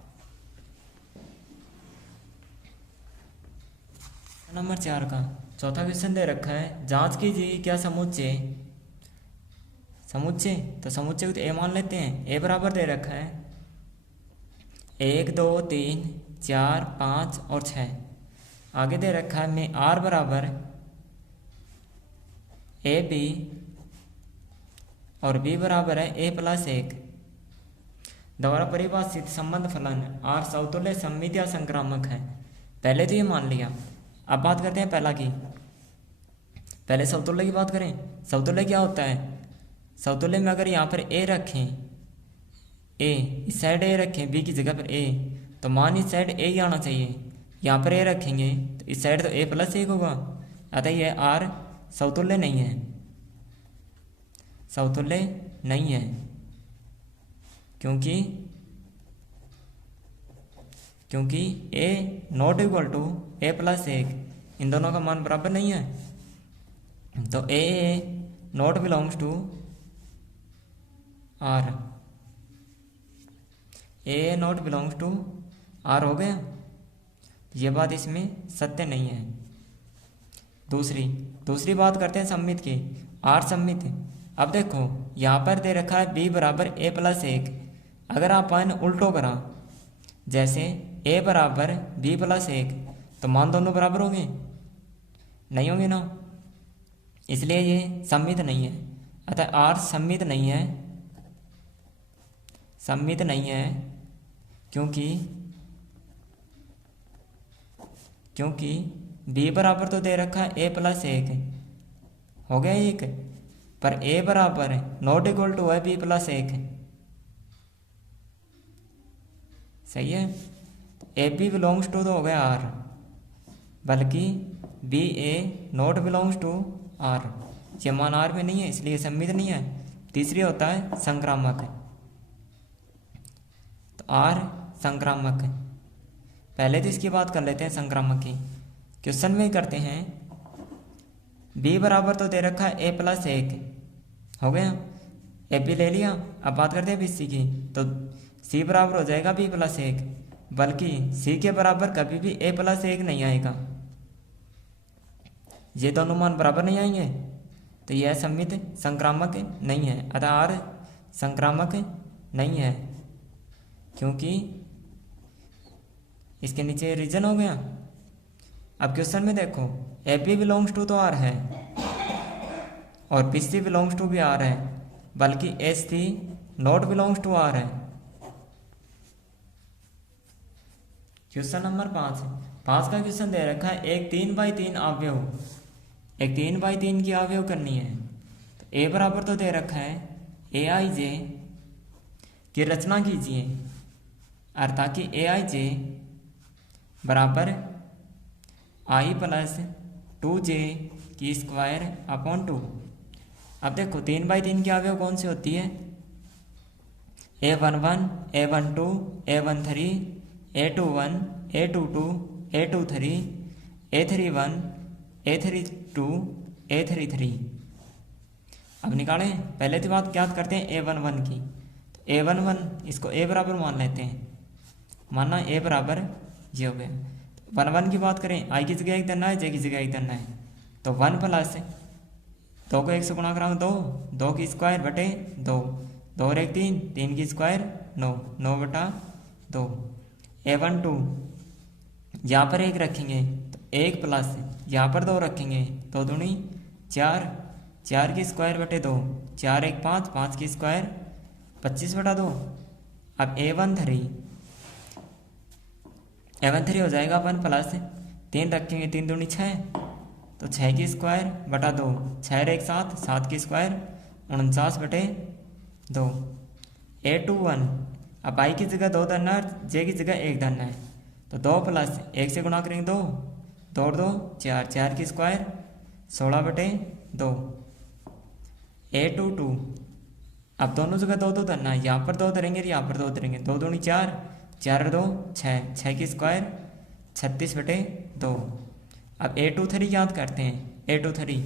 नंबर 4 का चौथा क्वेश्चन दे रखा है, जांच कीजिए क्या समुच्चय तो समुच्चय को तो ए मान लेते हैं। ए बराबर दे रखा है 1 2 3 4 5 और 6। आगे दे रखा है में आर बराबर ए बी और बी बराबर है ए प्लस 1 द्वारा परिभाषित संबंध फलन आर समतुल्य सममित या संक्रामक है। पहले तो ये मान लिया। अब बात करते हैं पहला की। पहले समतुल्य की बात करें। समतुल्य क्या होता है? समतुल्य में अगर यहाँ पर ए रखें, ए इस साइड ए रखें बी की जगह पर ए, तो मान इस साइड ए ही आना चाहिए। यहाँ पर ए रखेंगे तो इस साइड तो ए प्लस 1 होगा। अतः यह आर समतुल्य नहीं है, समतुल्य नहीं है, क्योंकि a not equal to a plus 1 इन दोनों का मान बराबर नहीं है। तो a not belongs to R, a not belongs to R हो गया। ये बात इसमें सत्य नहीं है। दूसरी बात करते हैं सम्मित की। आर सम्मित। अब देखो यहाँ पर दे रखा है बी बराबर ए प्लस 1। अगर आप मान उल्टो करा, जैसे ए बराबर बी प्लस 1, तो मान दोनों बराबर होंगे? नहीं होंगे ना, इसलिए ये सम्मित नहीं है। अतः आर सम्मित नहीं है, सम्मित नहीं है क्योंकि बी बराबर तो दे रखा है ए प्लस 1 हो गया 1, पर ए बराबर नॉट इक्वल टू है बी प्लस 1। सही है। ए बी बिलोंग्स टू तो हो गया आर, बल्कि B A not belongs to R. ये मान आर में नहीं है, इसलिए सम्मित नहीं है। तीसरी होता है संक्रामक। तो आर संक्रामक। पहले तो इसकी बात कर लेते हैं संक्रामक की। क्वेश्चन में करते हैं बी बराबर तो दे रखा है ए प्लस 1 हो गया, ए बी ले लिया। अब बात करते हैं बी सी की। तो सी बराबर हो जाएगा बी प्लस 1, बल्कि सी के बराबर कभी भी ए प्लस 1 नहीं आएगा। ये दोनों मान बराबर नहीं आएंगे, तो यह सम्मित संक्रामक नहीं है। अतः आर संक्रामक नहीं है, क्योंकि इसके नीचे रीजन हो गया। अब क्वेश्चन में देखो ए बी बिलोंग्स टू तो आर है और बी सी बिलोंग्स टू भी आर है, बल्कि ए सी नॉट बिलोंग्स टू आर है। क्वेश्चन नंबर 5 का क्वेश्चन दे रखा है एक 3x3 अवयव, एक 3x3 की अवयव करनी है। तो ए बराबर तो दे रखा है ए आई जे की रचना कीजिए, अर्थात कि ए आई जे बराबर आई प्लस 2j की स्क्वायर अपॉन 2। अब देखो 3x3 की अवयव कौन सी होती है? a11, a12, a13, a21, a22, a23, a31, a32, a33। अब निकालें। पहले तो बात क्या करते हैं a11 की। तो a11 इसको a बराबर मान लेते हैं, माना a बराबर ये हो गया। 1 की बात करें, आई की जगह 1 धरना है, जे की जगह 1 धरना है। तो 1 प्लस 2 को 1 से गुणा कराऊँ 2 की स्क्वायर बटे 2 और 1 3 की स्क्वायर 9 बटा 2। a12 यहाँ पर 1 रखेंगे तो 1 प्लस यहाँ पर 2 रखेंगे, 2 दूनी 4 की स्क्वायर बटे 2, 4 1 5 की स्क्वायर 25 बटा 2। अब a13 हो जाएगा 1 प्लस 3 रखेंगे, 3 दूनी 6, तो 6 की स्क्वायर बटा 2, 6 1 7 की स्क्वायर 49 बटे 2। a21 अब आई की जगह 2 धरना है, जे की जगह 1 धरना है। तो 2 प्लस 1 से गुणा करेंगे 2, 2 और 2 4, 4 की स्क्वायर 16/2 A22। अब दोनों जगह 2 2 धरना है, यहाँ पर 2 धरेंगे और यहाँ पर 2 धरेंगे, 2 दूनी 4, 4 और 2 6, 6 की स्क्वायर 36/2। अब A23 याद करते हैं। A23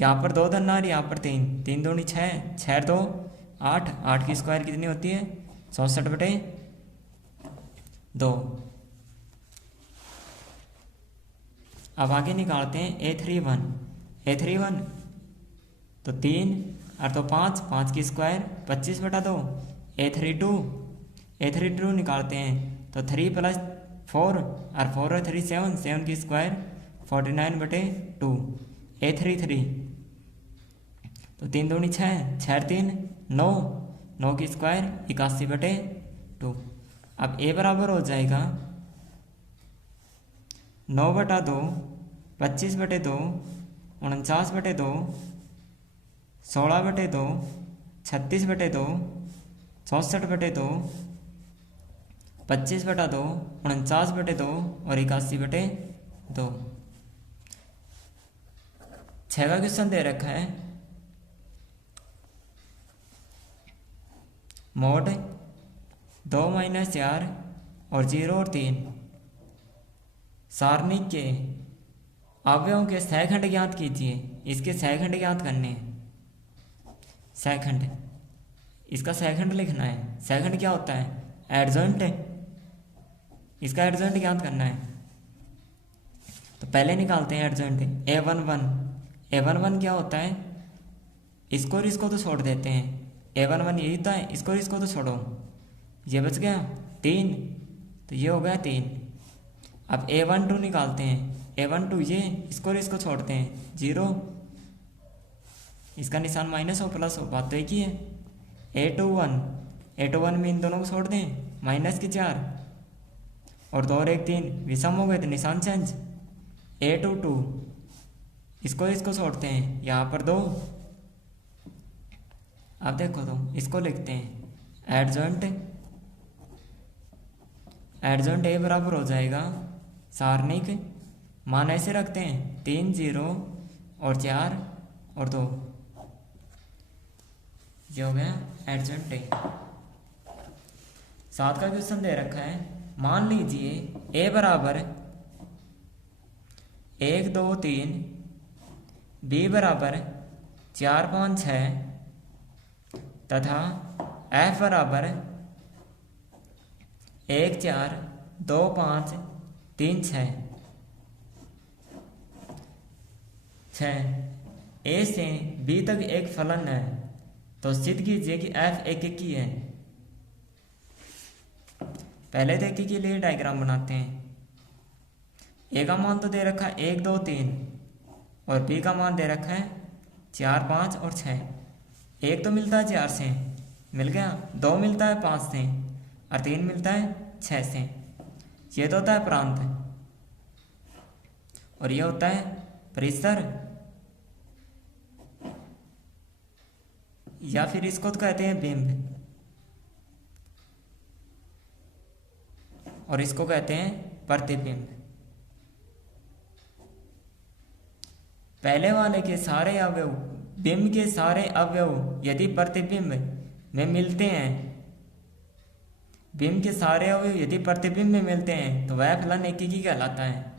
यहाँ पर 2 धरना और यहाँ पर 3, 3 दूनी 6, 6 और 2 8, 8 की स्क्वायर कितनी होती है 64/2। अब आगे निकालते हैं A31 तो 3 और तो 5, 5 की स्क्वायर 25/2। A32 निकालते हैं तो 3 + 4 और 4 और 3 7, 7 की स्क्वायर 49/2। A33 तो 3 दूनी 6, 6 और 3 9, 9 की स्क्वायर 81/2। अब A बराबर हो जाएगा 9/2, 25/2, 49/2, 16/2, 36/2, 64/2, 25/2, 49/2 और 81/2। 6 का क्वेश्चन दे रखा है मोड 2 - 4 और 0 और 3 सारणी के अवयवों के सहखंड ज्ञात कीजिए। इसके सहखंड ज्ञात करने हैं। सहखंड, इसका सहखंड लिखना है। सहखंड क्या होता है? एडजॉइंट, इसका एडजॉइंट ज्ञात करना है। तो पहले निकालते हैं एडजॉइंट। A11 क्या होता है? इसको और इसको तो छोड़ देते हैं। A11 यही होता है, इसको और इसको तो छोड़ो, ये बच गया 3, तो ये हो गया 3। अब A12 निकालते हैं। A12 ये, इसको और इसको छोड़ते हैं 0, इसका निशान माइनस हो प्लस हो, बात तो एक ही है। A21 में इन दोनों को छोड़ दें, -4 और 2 और 1 3 विषम हो गए तो निशान चेंज। A22 इसको इसको छोड़ते हैं, यहाँ पर 2। अब देखो तो इसको लिखते हैं एडजॉइंट A बराबर हो जाएगा सारणिक, मान ऐसे रखते हैं 3 0 और 4 और 2, ये हो गया एडजॉइंट A। 7 का क्वेश्चन दे रखा है, मान लीजिए A बराबर 1 2 3, B बराबर 4 5 6 तथा F बराबर 1 4 2 5 3 6। A से B तक एक फलन है, तो सिद्ध कीजिए कि F एक एकी है। पहले तो एकी के लिए डायग्राम बनाते हैं। A का मान तो दे रखा है 1 2 3 और B का मान दे रखा है 4 5 और 6। 1 तो मिलता है 4 से, मिल गया। 2 मिलता है 5 से और 3 मिलता है 6 से। ये तो होता है प्रांत और ये होता है परिसर, या फिर इसको तो कहते हैं बिंब और इसको कहते हैं प्रतिबिंब। पहले वाले के सारे अवयव, बिंब के सारे अवयव यदि प्रतिबिंब में मिलते हैं, बिंब के सारे अवयव यदि प्रतिबिंब में मिलते हैं तो वह फलन एकीकी कहलाता है।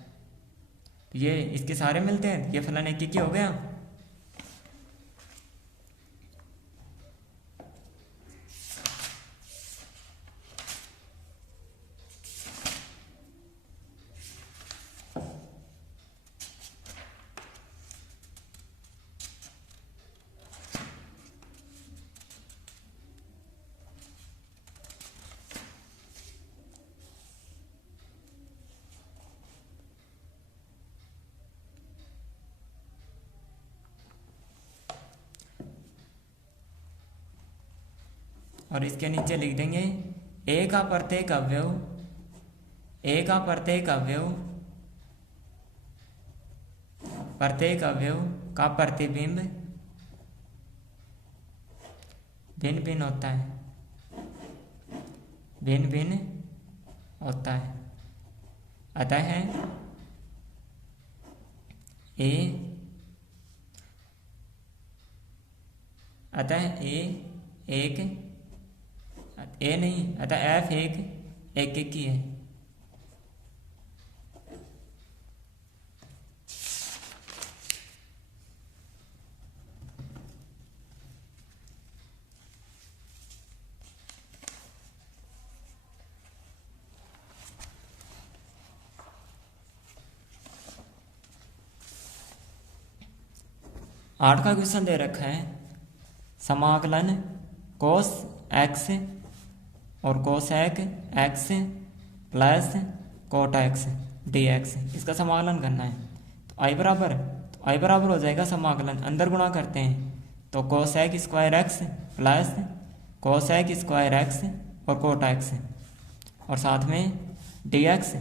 ये इसके सारे मिलते हैं, ये फलन एकीकी हो गया। और इसके नीचे लिख देंगे A का प्रत्येक अवयव, A का प्रत्येक अवयव, प्रत्येक अवयव का प्रतिबिंब भिन्न भिन्न होता है, भिन्न भिन्न होता है। अतः ए एक ए नहीं, अतः एफ एक की है। आठ का क्वेश्चन दे रखा है, समाकलन कोस एक्स और cosec x plus cot x D x, इसका समाकलन करना है। तो आई बराबर हो जाएगा समाकलन, अंदर गुणा करते हैं तो cosec square x plus cosec square x और कोट एक्स, और साथ में डी एक्स।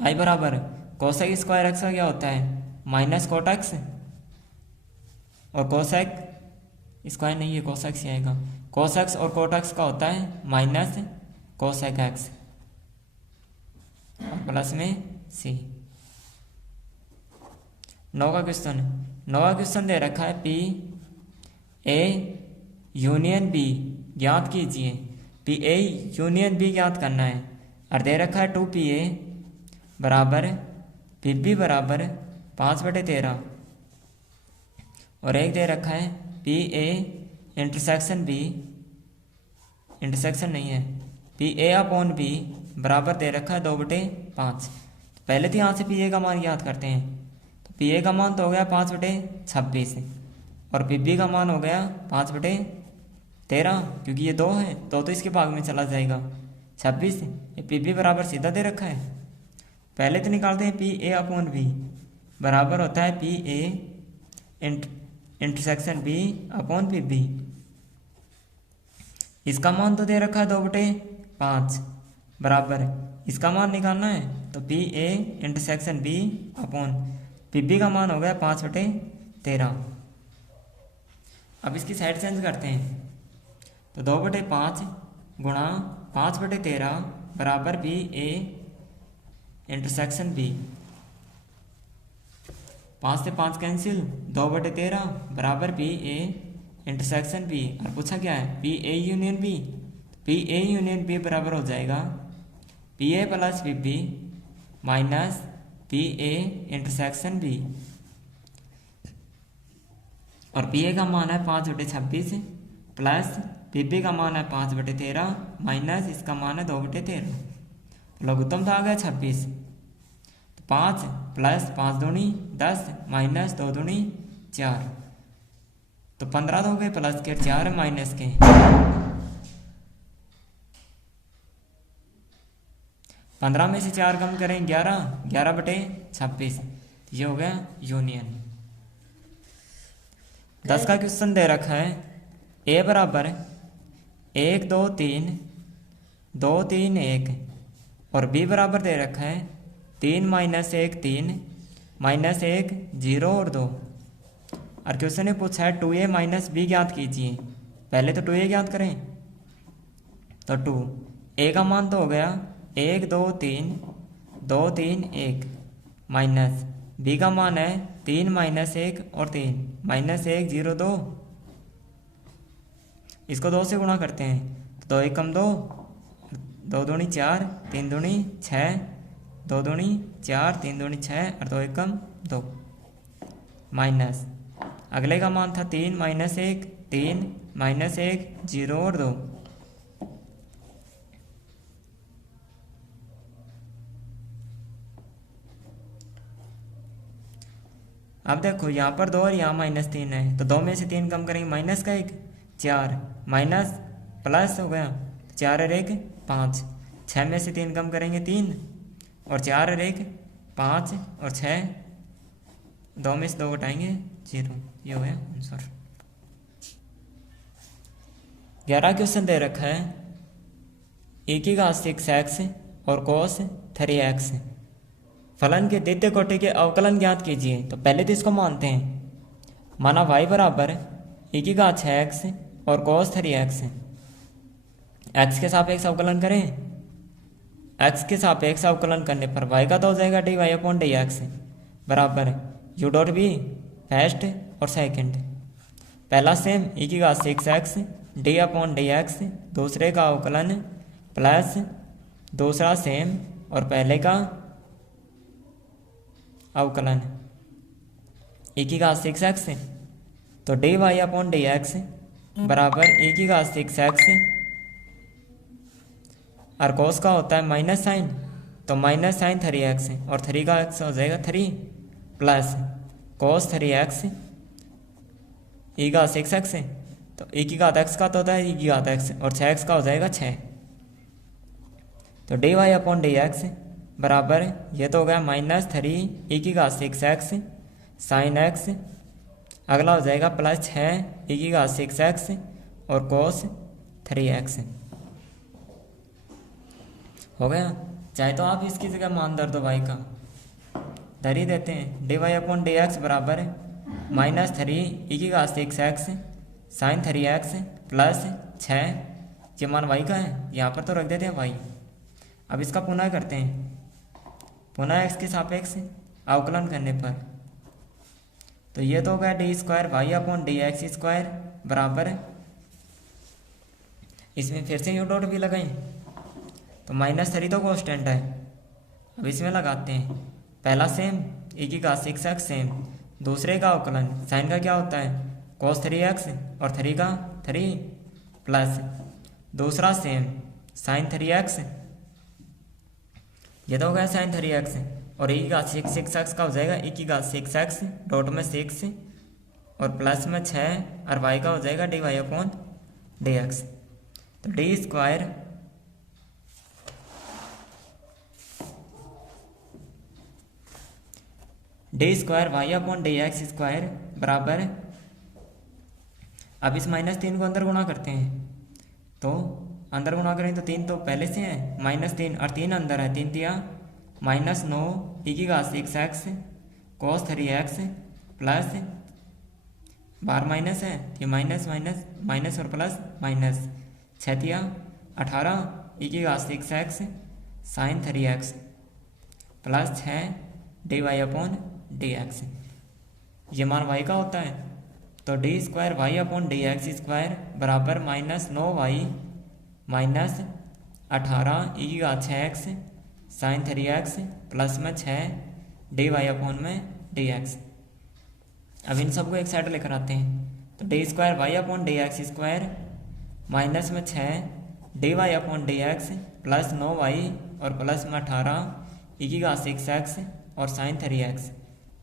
आई बराबर कोसेक स्क्वायर एक्स का क्या होता है, माइनस कोट एक्स, और कोसेक स्क्वायर नहीं है, कोसेक्स ही आएगा। कोसेक्स और कोटेक्स का होता है माइनस कोसेक एक्स और प्लस में सी। 9 का क्वेश्चन दे रखा है, पी ए यूनियन बी ज्ञात कीजिए। पी ए यूनियन बी ज्ञात करना है, और दे रखा है 2PA बराबर पी बी बराबर 5/13, और एक दे रखा है P A intersection B, intersection नहीं है, पी ए अपॉन बी बराबर दे रखा है 2/5। पहले तो यहाँ से पी ए का मान याद करते हैं, तो पी ए का मान तो हो गया 5/26, और पी बी का मान हो गया 5/13, क्योंकि ये 2 है तो इसके भाग में चला जाएगा 26। ये पी बी बराबर सीधा दे रखा है। पहले तो निकालते हैं पी ए अपॉन बी बराबर होता है P A intersection B upon P B. इसका मान तो दे रखा है 2/5 बराबर, इसका मान निकालना है तो P A intersection B upon P B का मान हो गया 5/13। अब इसकी साइड चेंज करते हैं तो 2/5 गुणा 5/13 बराबर पी ए इंटरसेक्शन बी। 5 से 5 कैंसिल, 2/13 बराबर पी ए इंटरसेक्शन बी, और पूछा क्या है P A union B. P A union B बराबर हो जाएगा P A plus P B minus P A intersection B, और पी ए का मान है 5/26 प्लस पी बी का मान है 5/13 माइनस इसका मान है 2/13। लघुत्तम तो आ गया 26, 5 प्लस 5 दूनी 10 माइनस 2 दूनी 4, तो 15 तो हो गए प्लस के 4 माइनस के, 15 में से 4 कम करें 11/26, ये हो गया यूनियन। 10 का क्वेश्चन दे रखा है, ए बराबर 1 2 3 2 3 1, और बी बराबर दे रखा है 3 - 1 3 -1 0 और 2, और क्वेश्चन ने पूछा है 2a माइनस बी ज्ञात कीजिए। पहले तो 2a ज्ञात करें, तो 2 a का मान तो हो गया 1 2 3 2 3 1 माइनस बी का मान है 3 - 1 और 3 -1 0 2, इसको 2 से गुणा करते हैं तो 2 1 2 2 दूनी 4 3 दूनी 6 2 दूनी 4 3 दूनी 6 और 2 1 2 माइनस अगले का मान था 3 - 1 3 -1 0 और 2। अब देखो यहाँ पर 2 और यहाँ -3 है, तो 2 में से 3 कम करेंगे माइनस का 1 4 माइनस प्लस हो गया 4 और 1 5, 6 में से 3 कम करेंगे 3 और 4 और 1 5 और 6, 2 में से 2 घटाएंगे 0, ये हो गया आंसर। 11 क्वेश्चन दे रखा है e की घात 6x और cos 3x, फलन के द्वितीय कोटि के अवकलन ज्ञात कीजिए। तो पहले तो इसको मानते हैं, माना y बराबर e की घात 6x और cos 3x, x के सापेक्ष अवकलन करें एक्स के सापेक्ष अवकलन करने पर वाई का तो हो जाएगा D Y upon D X बराबर यू डॉट बी फर्स्ट और सेकंड। पहला सेम ई की घात 6x D upon D x, दूसरे का अवकलन प्लस दूसरा सेम और पहले का अवकलन ई की घात 6x तो D Y upon D X बराबर ई की घात 6x और कोस का होता है माइनस साइन तो माइनस साइन 3x और 3 का x हो जाएगा 3 प्लस कोस 3x ई का 6x तो ई की घात x का तो होता है ई की घात x और 6x का हो जाएगा 6 तो D Y upon D X बराबर ये तो हो गया -3 ई की घात 6x साइन x, अगला हो जाएगा प्लस 6 ई की घात 6x और कोस 3x हो गया। चाहे तो आप इसकी जगह मान दर दो वाई का धर ही देते हैं D Y upon D X बराबर -3 ई की घात 6x साइन 3x प्लस 6 ये मान वाई का है, यहाँ पर तो रख देते हैं वाई। अब इसका पुनः करते हैं, पुनः एक्स के सापेक्ष अवकलन करने पर तो ये तो हो गया D square Y upon D X square बराबर इसमें फिर से यू डॉट भी लगाएं तो -3 तो कांस्टेंट है। अब इसमें लगाते हैं पहला सेम ई की घात 6x सेम, दूसरे का अवकलन साइन का क्या होता है cos 3x और 3 का 3 प्लस दूसरा सेम साइन 3x ये तो हो गया साइन 3x और ई की घात 6x का हो जाएगा ई की घात 6x डॉट में 6 और प्लस में 6 और y का हो जाएगा D Y upon D X तो D square D square Y upon D X square बराबर अब इस -3 को अंदर गुणा करते हैं तो अंदर गुणा करें तो 3 तो पहले से है -3 और 3 अंदर है 3 दिया -9 ई की घात 6x cos 3x प्लस बार माइनस है ये माइनस माइनस माइनस और प्लस माइनस 6 दिया 18 ई की घात 6x sine 3x plus 6 D Y upon D X ये मान वाई का होता है तो D square Y upon D X square बराबर -9y माइनस 18 ई की घात 6x साइन 3x प्लस में 6 डी वाई अपॉन में डी एक्स। अब इन सबको एक साइड लेकर आते हैं तो D square Y upon D X square minus में 6 D Y upon D X plus 9y और प्लस में 18 ई की घात 6x और साइन 3x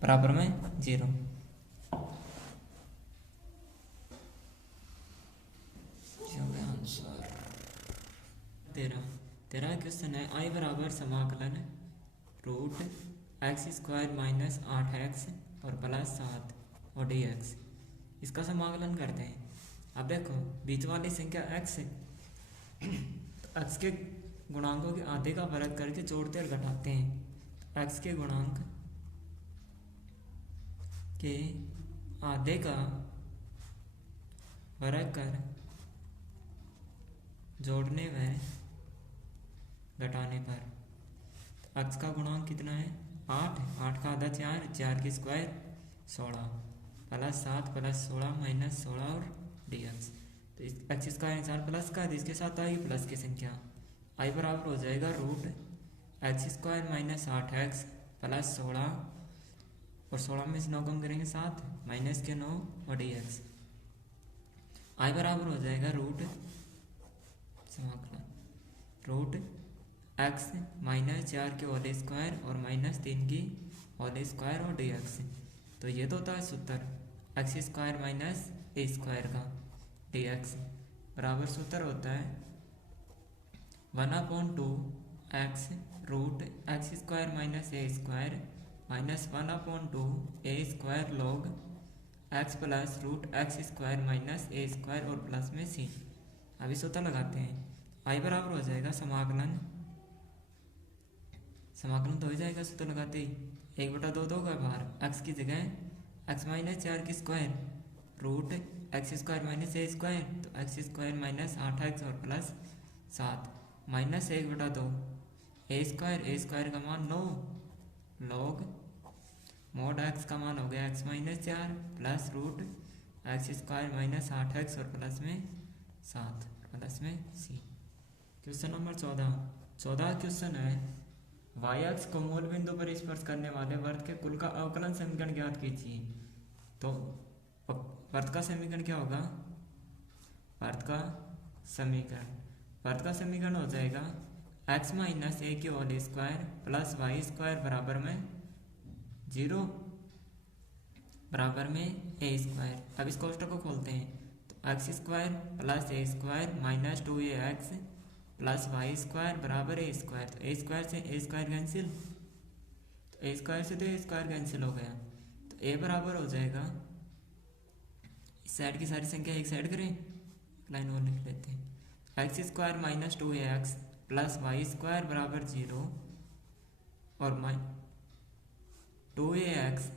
बराबर में 0। आंसर 13 क्वेश्चन है आई बराबर समाकलन root x square minus 8x और प्लस 7 और डी एक्स इसका समाकलन करते हैं। अब देखो बीच वाली संख्या x है तो x के गुणांकों के आधे का फर्क करके जोड़ते और घटाते हैं। x के गुणांक के आधे का फर्क कर जोड़ने व घटाने पर x का गुणांक कितना है 8 का आधा 4 की स्क्वायर 16 प्लस 7 प्लस 16 माइनस 16 और dx तो इस एक्स स्क्वायर अनुसार प्लस का तो इसके साथ आएगी प्लस की संख्या आई बराबर हो जाएगा root x square minus 8x plus 16 और 16 में से 9 कम करेंगे 7 माइनस के 9 और dx आई बराबर हो जाएगा रूट समाकलन रूट एक्स माइनस 4 के होल स्क्वायर और माइनस 3 की होल स्क्वायर और dx तो ये तो होता है सूत्र x square minus a square का dx बराबर सूत्र होता है 1/2 x root x square minus a square minus 1/2 a square log x plus root x square minus a square और प्लस में सी। अभी सूत्र लगाते हैं आई बराबर हो जाएगा समाकलन तो हो जाएगा सूत्र लगाते ही 1/2 दो का बाहर एक्स की जगह एक्स माइनस 4 की square root x square minus a square तो एक्स स्क्वायर माइनस 8x और प्लस 7 माइनस 1/2 ए स्क्वायर का मान 9 log मोड एक्स का मान हो गया x minus 4 plus root x square minus 8x और प्लस में 7 प्लस में सी। क्वेश्चन नंबर 14 क्वेश्चन है वाई एक्स को मूल बिंदु पर स्पर्श करने वाले वर्त के कुल का अवकलन समीकरण ज्ञात कीजिए। तो वर्त का समीकरण क्या होगा? वर्त का समीकरण हो जाएगा एक्स माइनस ए की whole square plus Y square बराबर में 0 बराबर में ए स्क्वायर। अब इस कोष्टक को खोलते हैं तो x square plus a square minus 2ax plus Y square बराबर ए स्क्वायर। तो ए स्क्वायर से ए स्क्वायर कैंसिल, तो ए स्क्वायर से तो ए स्क्वायर कैंसिल हो गया। तो ए बराबर हो जाएगा, इस साइड की सारी संख्या एक साइड करें, लाइन और लिख लेते हैं, x square minus 2ax plus Y square बराबर 0 और 2ax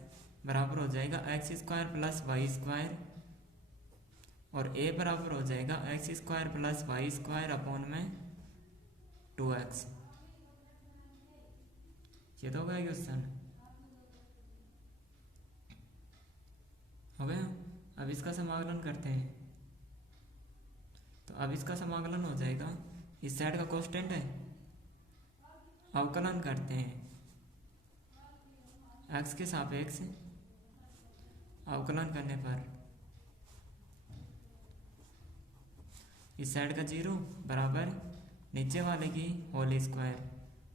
बराबर हो जाएगा x square plus Y square और a बराबर हो जाएगा x square plus Y square upon में 2x। ये तो हो गया क्वेश्चन, हो गया। अब इसका समाकलन करते हैं तो अब इसका समाकलन हो जाएगा, इस साइड का कांस्टेंट है, अवकलन करते हैं x के सापेक्ष, अवकलन करने पर इस साइड का 0 बराबर नीचे वाले की होल स्क्वायर।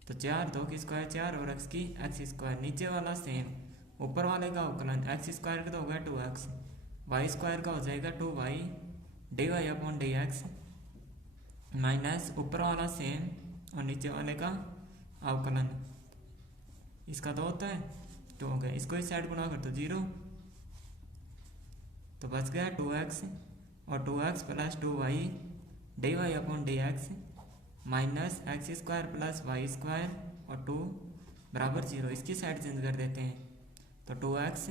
तो 4 2 की स्क्वायर 4 और x की एक्स स्क्वायर, नीचे वाला सेम, ऊपर वाले का अवकलन एक्स स्क्वायर का तो होगा 2x, वाई स्क्वायर का हो जाएगा 2y dy upon dx minus ऊपर वाला सेम और नीचे वाले का अवकलन, इसका तो होता है 2 हो गया। इसको इस साइड गुणा कर दो 0, तो बच गया 2x और 2x plus 2y dy upon dx minus x square plus Y square और 2 बराबर 0। इसकी साइड चेंज कर देते हैं तो 2x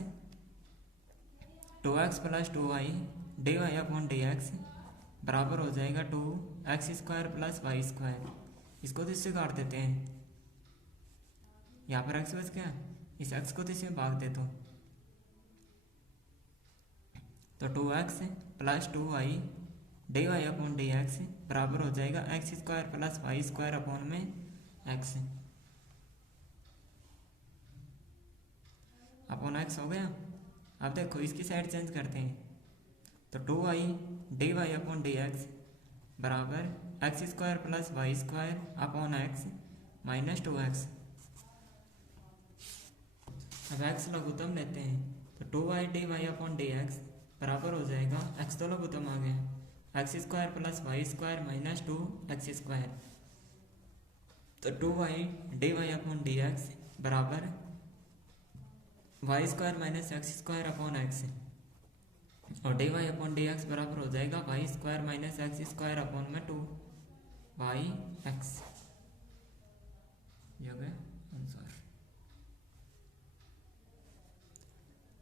plus 2y dy upon dx बराबर हो जाएगा 2x square plus Y square. इसको तो इससे काट देते हैं, यहाँ पर x बच गया, इस x को तो इसमें भाग दे दो तो 2x plus 2y dy upon dx बराबर हो जाएगा x square plus Y square upon में x अपॉन x हो गया। अब देखो इसकी साइड चेंज करते हैं तो 2y dy अपॉन dx बराबर x square plus Y square upon x minus 2x। अब x लघुत्तम लेते हैं तो 2y dy अपॉन dx बराबर हो जाएगा, x तो लघुत्तम आ गया, x square plus Y square minus 2x square. तो 2y dy अपॉन dx बराबर y square minus x square upon x और dy अपॉन dx बराबर हो जाएगा y square minus x square upon में 2yx। ये हो गया आंसर।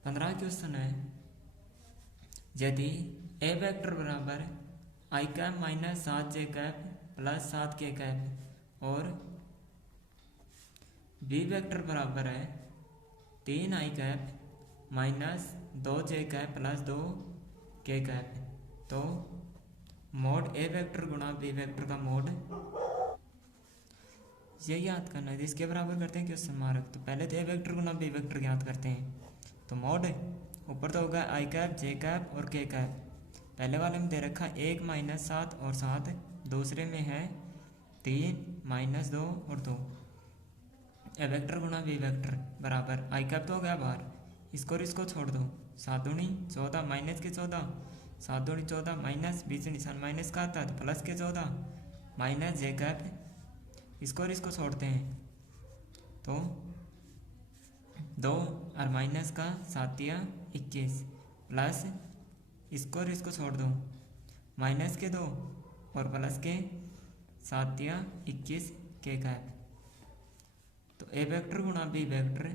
15 क्वेश्चन है, यदि ए वेक्टर बराबर I cap minus 7j cap plus 7k cap और बी वेक्टर बराबर है 3i cap minus 2j cap plus 2k cap, तो मोड ए वेक्टर गुणा बी वेक्टर का मोड, ये याद करना है। इसके बराबर करते हैं क्वेश्चन मार्क। तो पहले तो ए वेक्टर गुणा बी वेक्टर याद करते हैं, तो मोड ऊपर तो होगा आई कैप जे कैप और के कैप। पहले वाले में दे रखा 1 माइनस 7 और 7, दूसरे में है 3 माइनस 2 और 2। ए वेक्टर गुणा बी वेक्टर बराबर आई कैप तो हो गया बाहर, इसको और इसको छोड़ दो, 7 दूनी 14 माइनस के 14, 7 दूनी 14 माइनस बीच में निशान माइनस का आता है तो प्लस के 14 माइनस जे कैप, इसको और इसको छोड़ते हैं तो 2 और माइनस का 7 या 21 प्लस इसको और इसको छोड़ दो, माइनस के 2 और प्लस के 7 या 21 के कैप। तो ए वेक्टर गुणा बी वेक्टर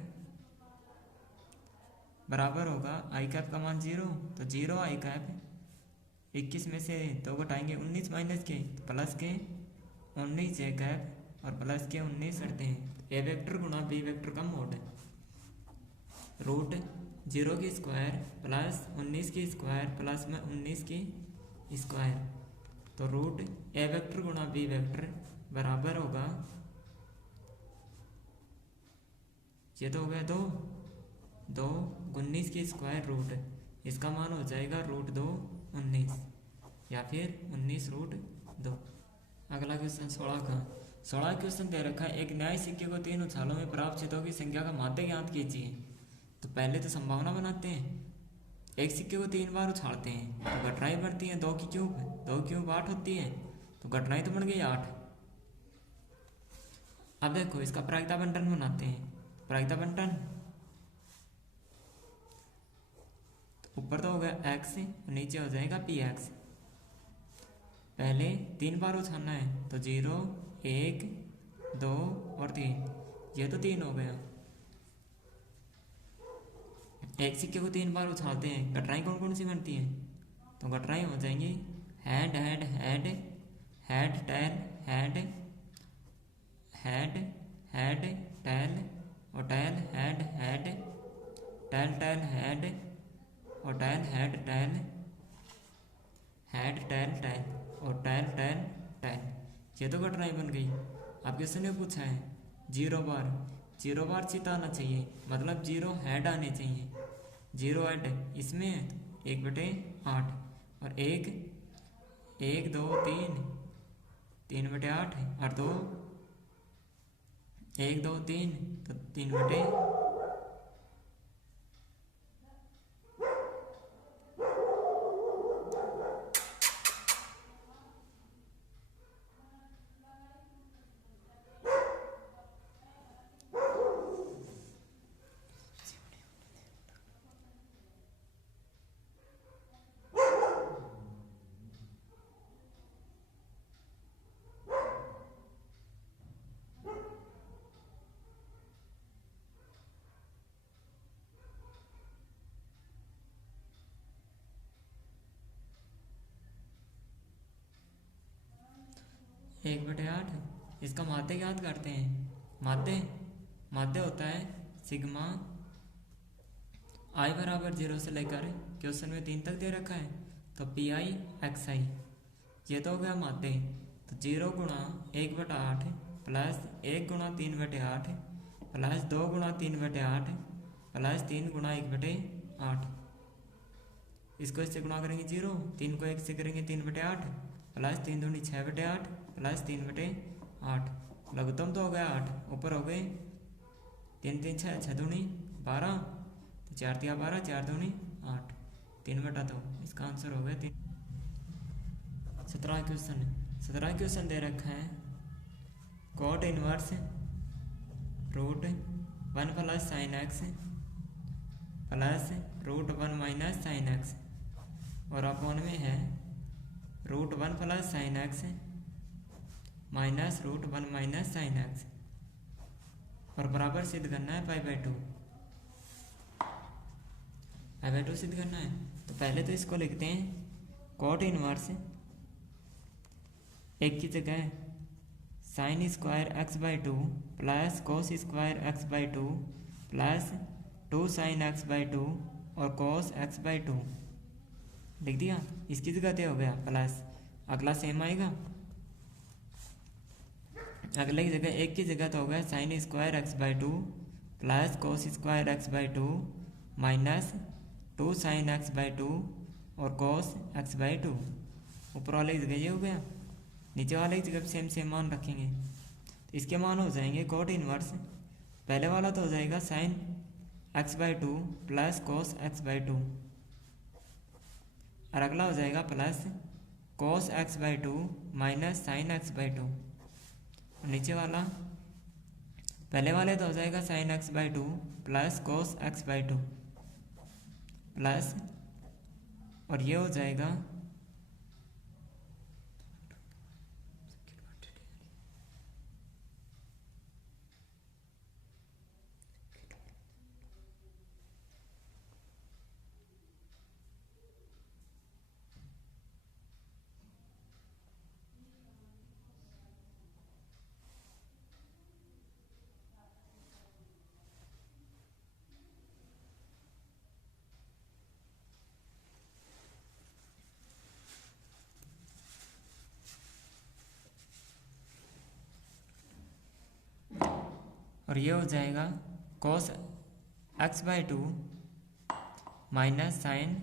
बराबर होगा आई कैप का मान 0, तो 0 आई कैप, 21 में से 2 घटाएंगे 19 माइनस के तो प्लस के 19 जे कैप और प्लस के 19 करते हैं। ए वेक्टर गुणा बी वेक्टर का मोड है रूट 0 की स्क्वायर प्लस 19 की स्क्वायर प्लस में 19 की स्क्वायर। तो रूट ए वेक्टर गुणा बी वेक्टर बराबर होगा, ये तो हो गया 2 19 की स्क्वायर रूट, इसका मान हो जाएगा रूट 2 19 या फिर 19 रूट 2। अगला क्वेश्चन 16 क्वेश्चन दे रखा है, एक न्याय सिक्के को 3 उछालों में प्राप्त चितों की संख्या का माध्य ज्ञात कीजिए। तो पहले तो संभावना बनाते हैं, एक सिक्के को 3 बार उछालते हैं तो घटनाएं बढ़ती हैं, 2 क्यूब 8 होती है, तो घटनाएं तो बन गई 8। अब देखो इसका प्रायिकता बंटन बनाते हैं। प्रायिकता बंटन तो ऊपर तो हो गया x और नीचे हो जाएगा px। पहले 3 बार उछालना है तो 0 1 2 और 3, ये तो 3 हो गया। एक सिक्के को 3 बार उछालते हैं, घटनाएं कौन कौन सी बनती हैं? तो घटनाएं हो जाएंगी head head head head tail head head head tail और tail head head tail tail head और tail head tail head tail tail और टेल टेल टेल, ये तो घटनाएं बन गई। अब क्वेश्चन ने पूछा है 0 बार चित आना चाहिए, मतलब 0 हेड आने चाहिए। 0 हेड इसमें 1/8 और 1 2 3/8 और 2 1 2 3 तो 3/8। एक बटे 8 इसका माध्य ज्ञात करते हैं। माध्य होता है सिग्मा i बराबर 0 से लेकर क्वेश्चन में 3 तक दे रखा है, तो पी आई एक्स आई, ये तो हो गया माध्य। तो 0 गुणा 1/8 प्लस 1 गुणा 3/8 प्लस 2 गुणा 3/8 प्लस 3 गुणा 1/8। इसको इससे गुणा करेंगे 0, 3 को 1 से करेंगे 3/8 प्लस 3 दूनी 6/8 प्लस 3/8। लघुत्तम तो हो गया 8, ऊपर हो गए 3 3 6 6 दूनी 12, तो 4 3 12 4 दूनी 8 3/2, इसका आंसर हो गया 3। 17 क्वेश्चन दे रखा है cot inverse root 1 plus sine x plus root 1 minus sine x और अपॉन में है root 1 plus sine x minus root 1 minus sine x और बराबर सिद्ध करना है π/2 सिद्ध करना है। तो पहले तो इसको लिखते हैं कॉट इनवर्स एक की जगह sine square x/2 plus cos square x/2 plus 2 sine x/2 और कोस x/2 लिख दिया। इसकी जगह ते हो गया प्लस, अगला सेम आएगा, अगले की जगह एक की जगह तो हो गया sine square x/2 plus cos square x/2 minus 2 sine x/2 और कोस x/2। ऊपर वाले की जगह ये हो गया, नीचे वाले की जगह सेम मान रखेंगे, तो इसके मान हो जाएंगे कोट इनवर्स। पहले वाला तो हो जाएगा साइन x/2 प्लस कोस x/2 और अगला हो जाएगा plus cos x/2 minus sign x/2। और नीचे वाला पहले वाले तो हो जाएगा साइन x/2 प्लस कोस x/2 प्लस और ये हो जाएगा और ये हो जाएगा cos x/2 माइनस साइन,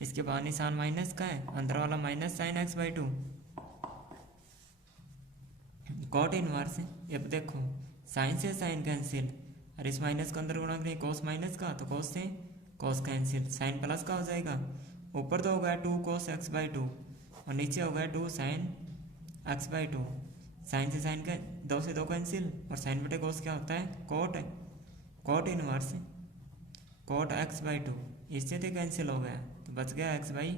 इसके बाद निशान माइनस का है, अंदर वाला minus sign x/2 cot inverse. अब देखो साइन से साइन कैंसिल, और इस माइनस को अंदर गुणा करें कोस माइनस का, तो कोस से कोस कैंसिल, साइन प्लस का हो जाएगा। ऊपर तो हो गया 2 cos x/2 और नीचे हो गया 2 sin x/2। साइन से साइन का 2 से 2 कैंसिल, और साइन बटे कोस क्या होता है, कोट इनवर्स कोट x/2, इससे तो कैंसिल हो गया, तो बच गया x/2।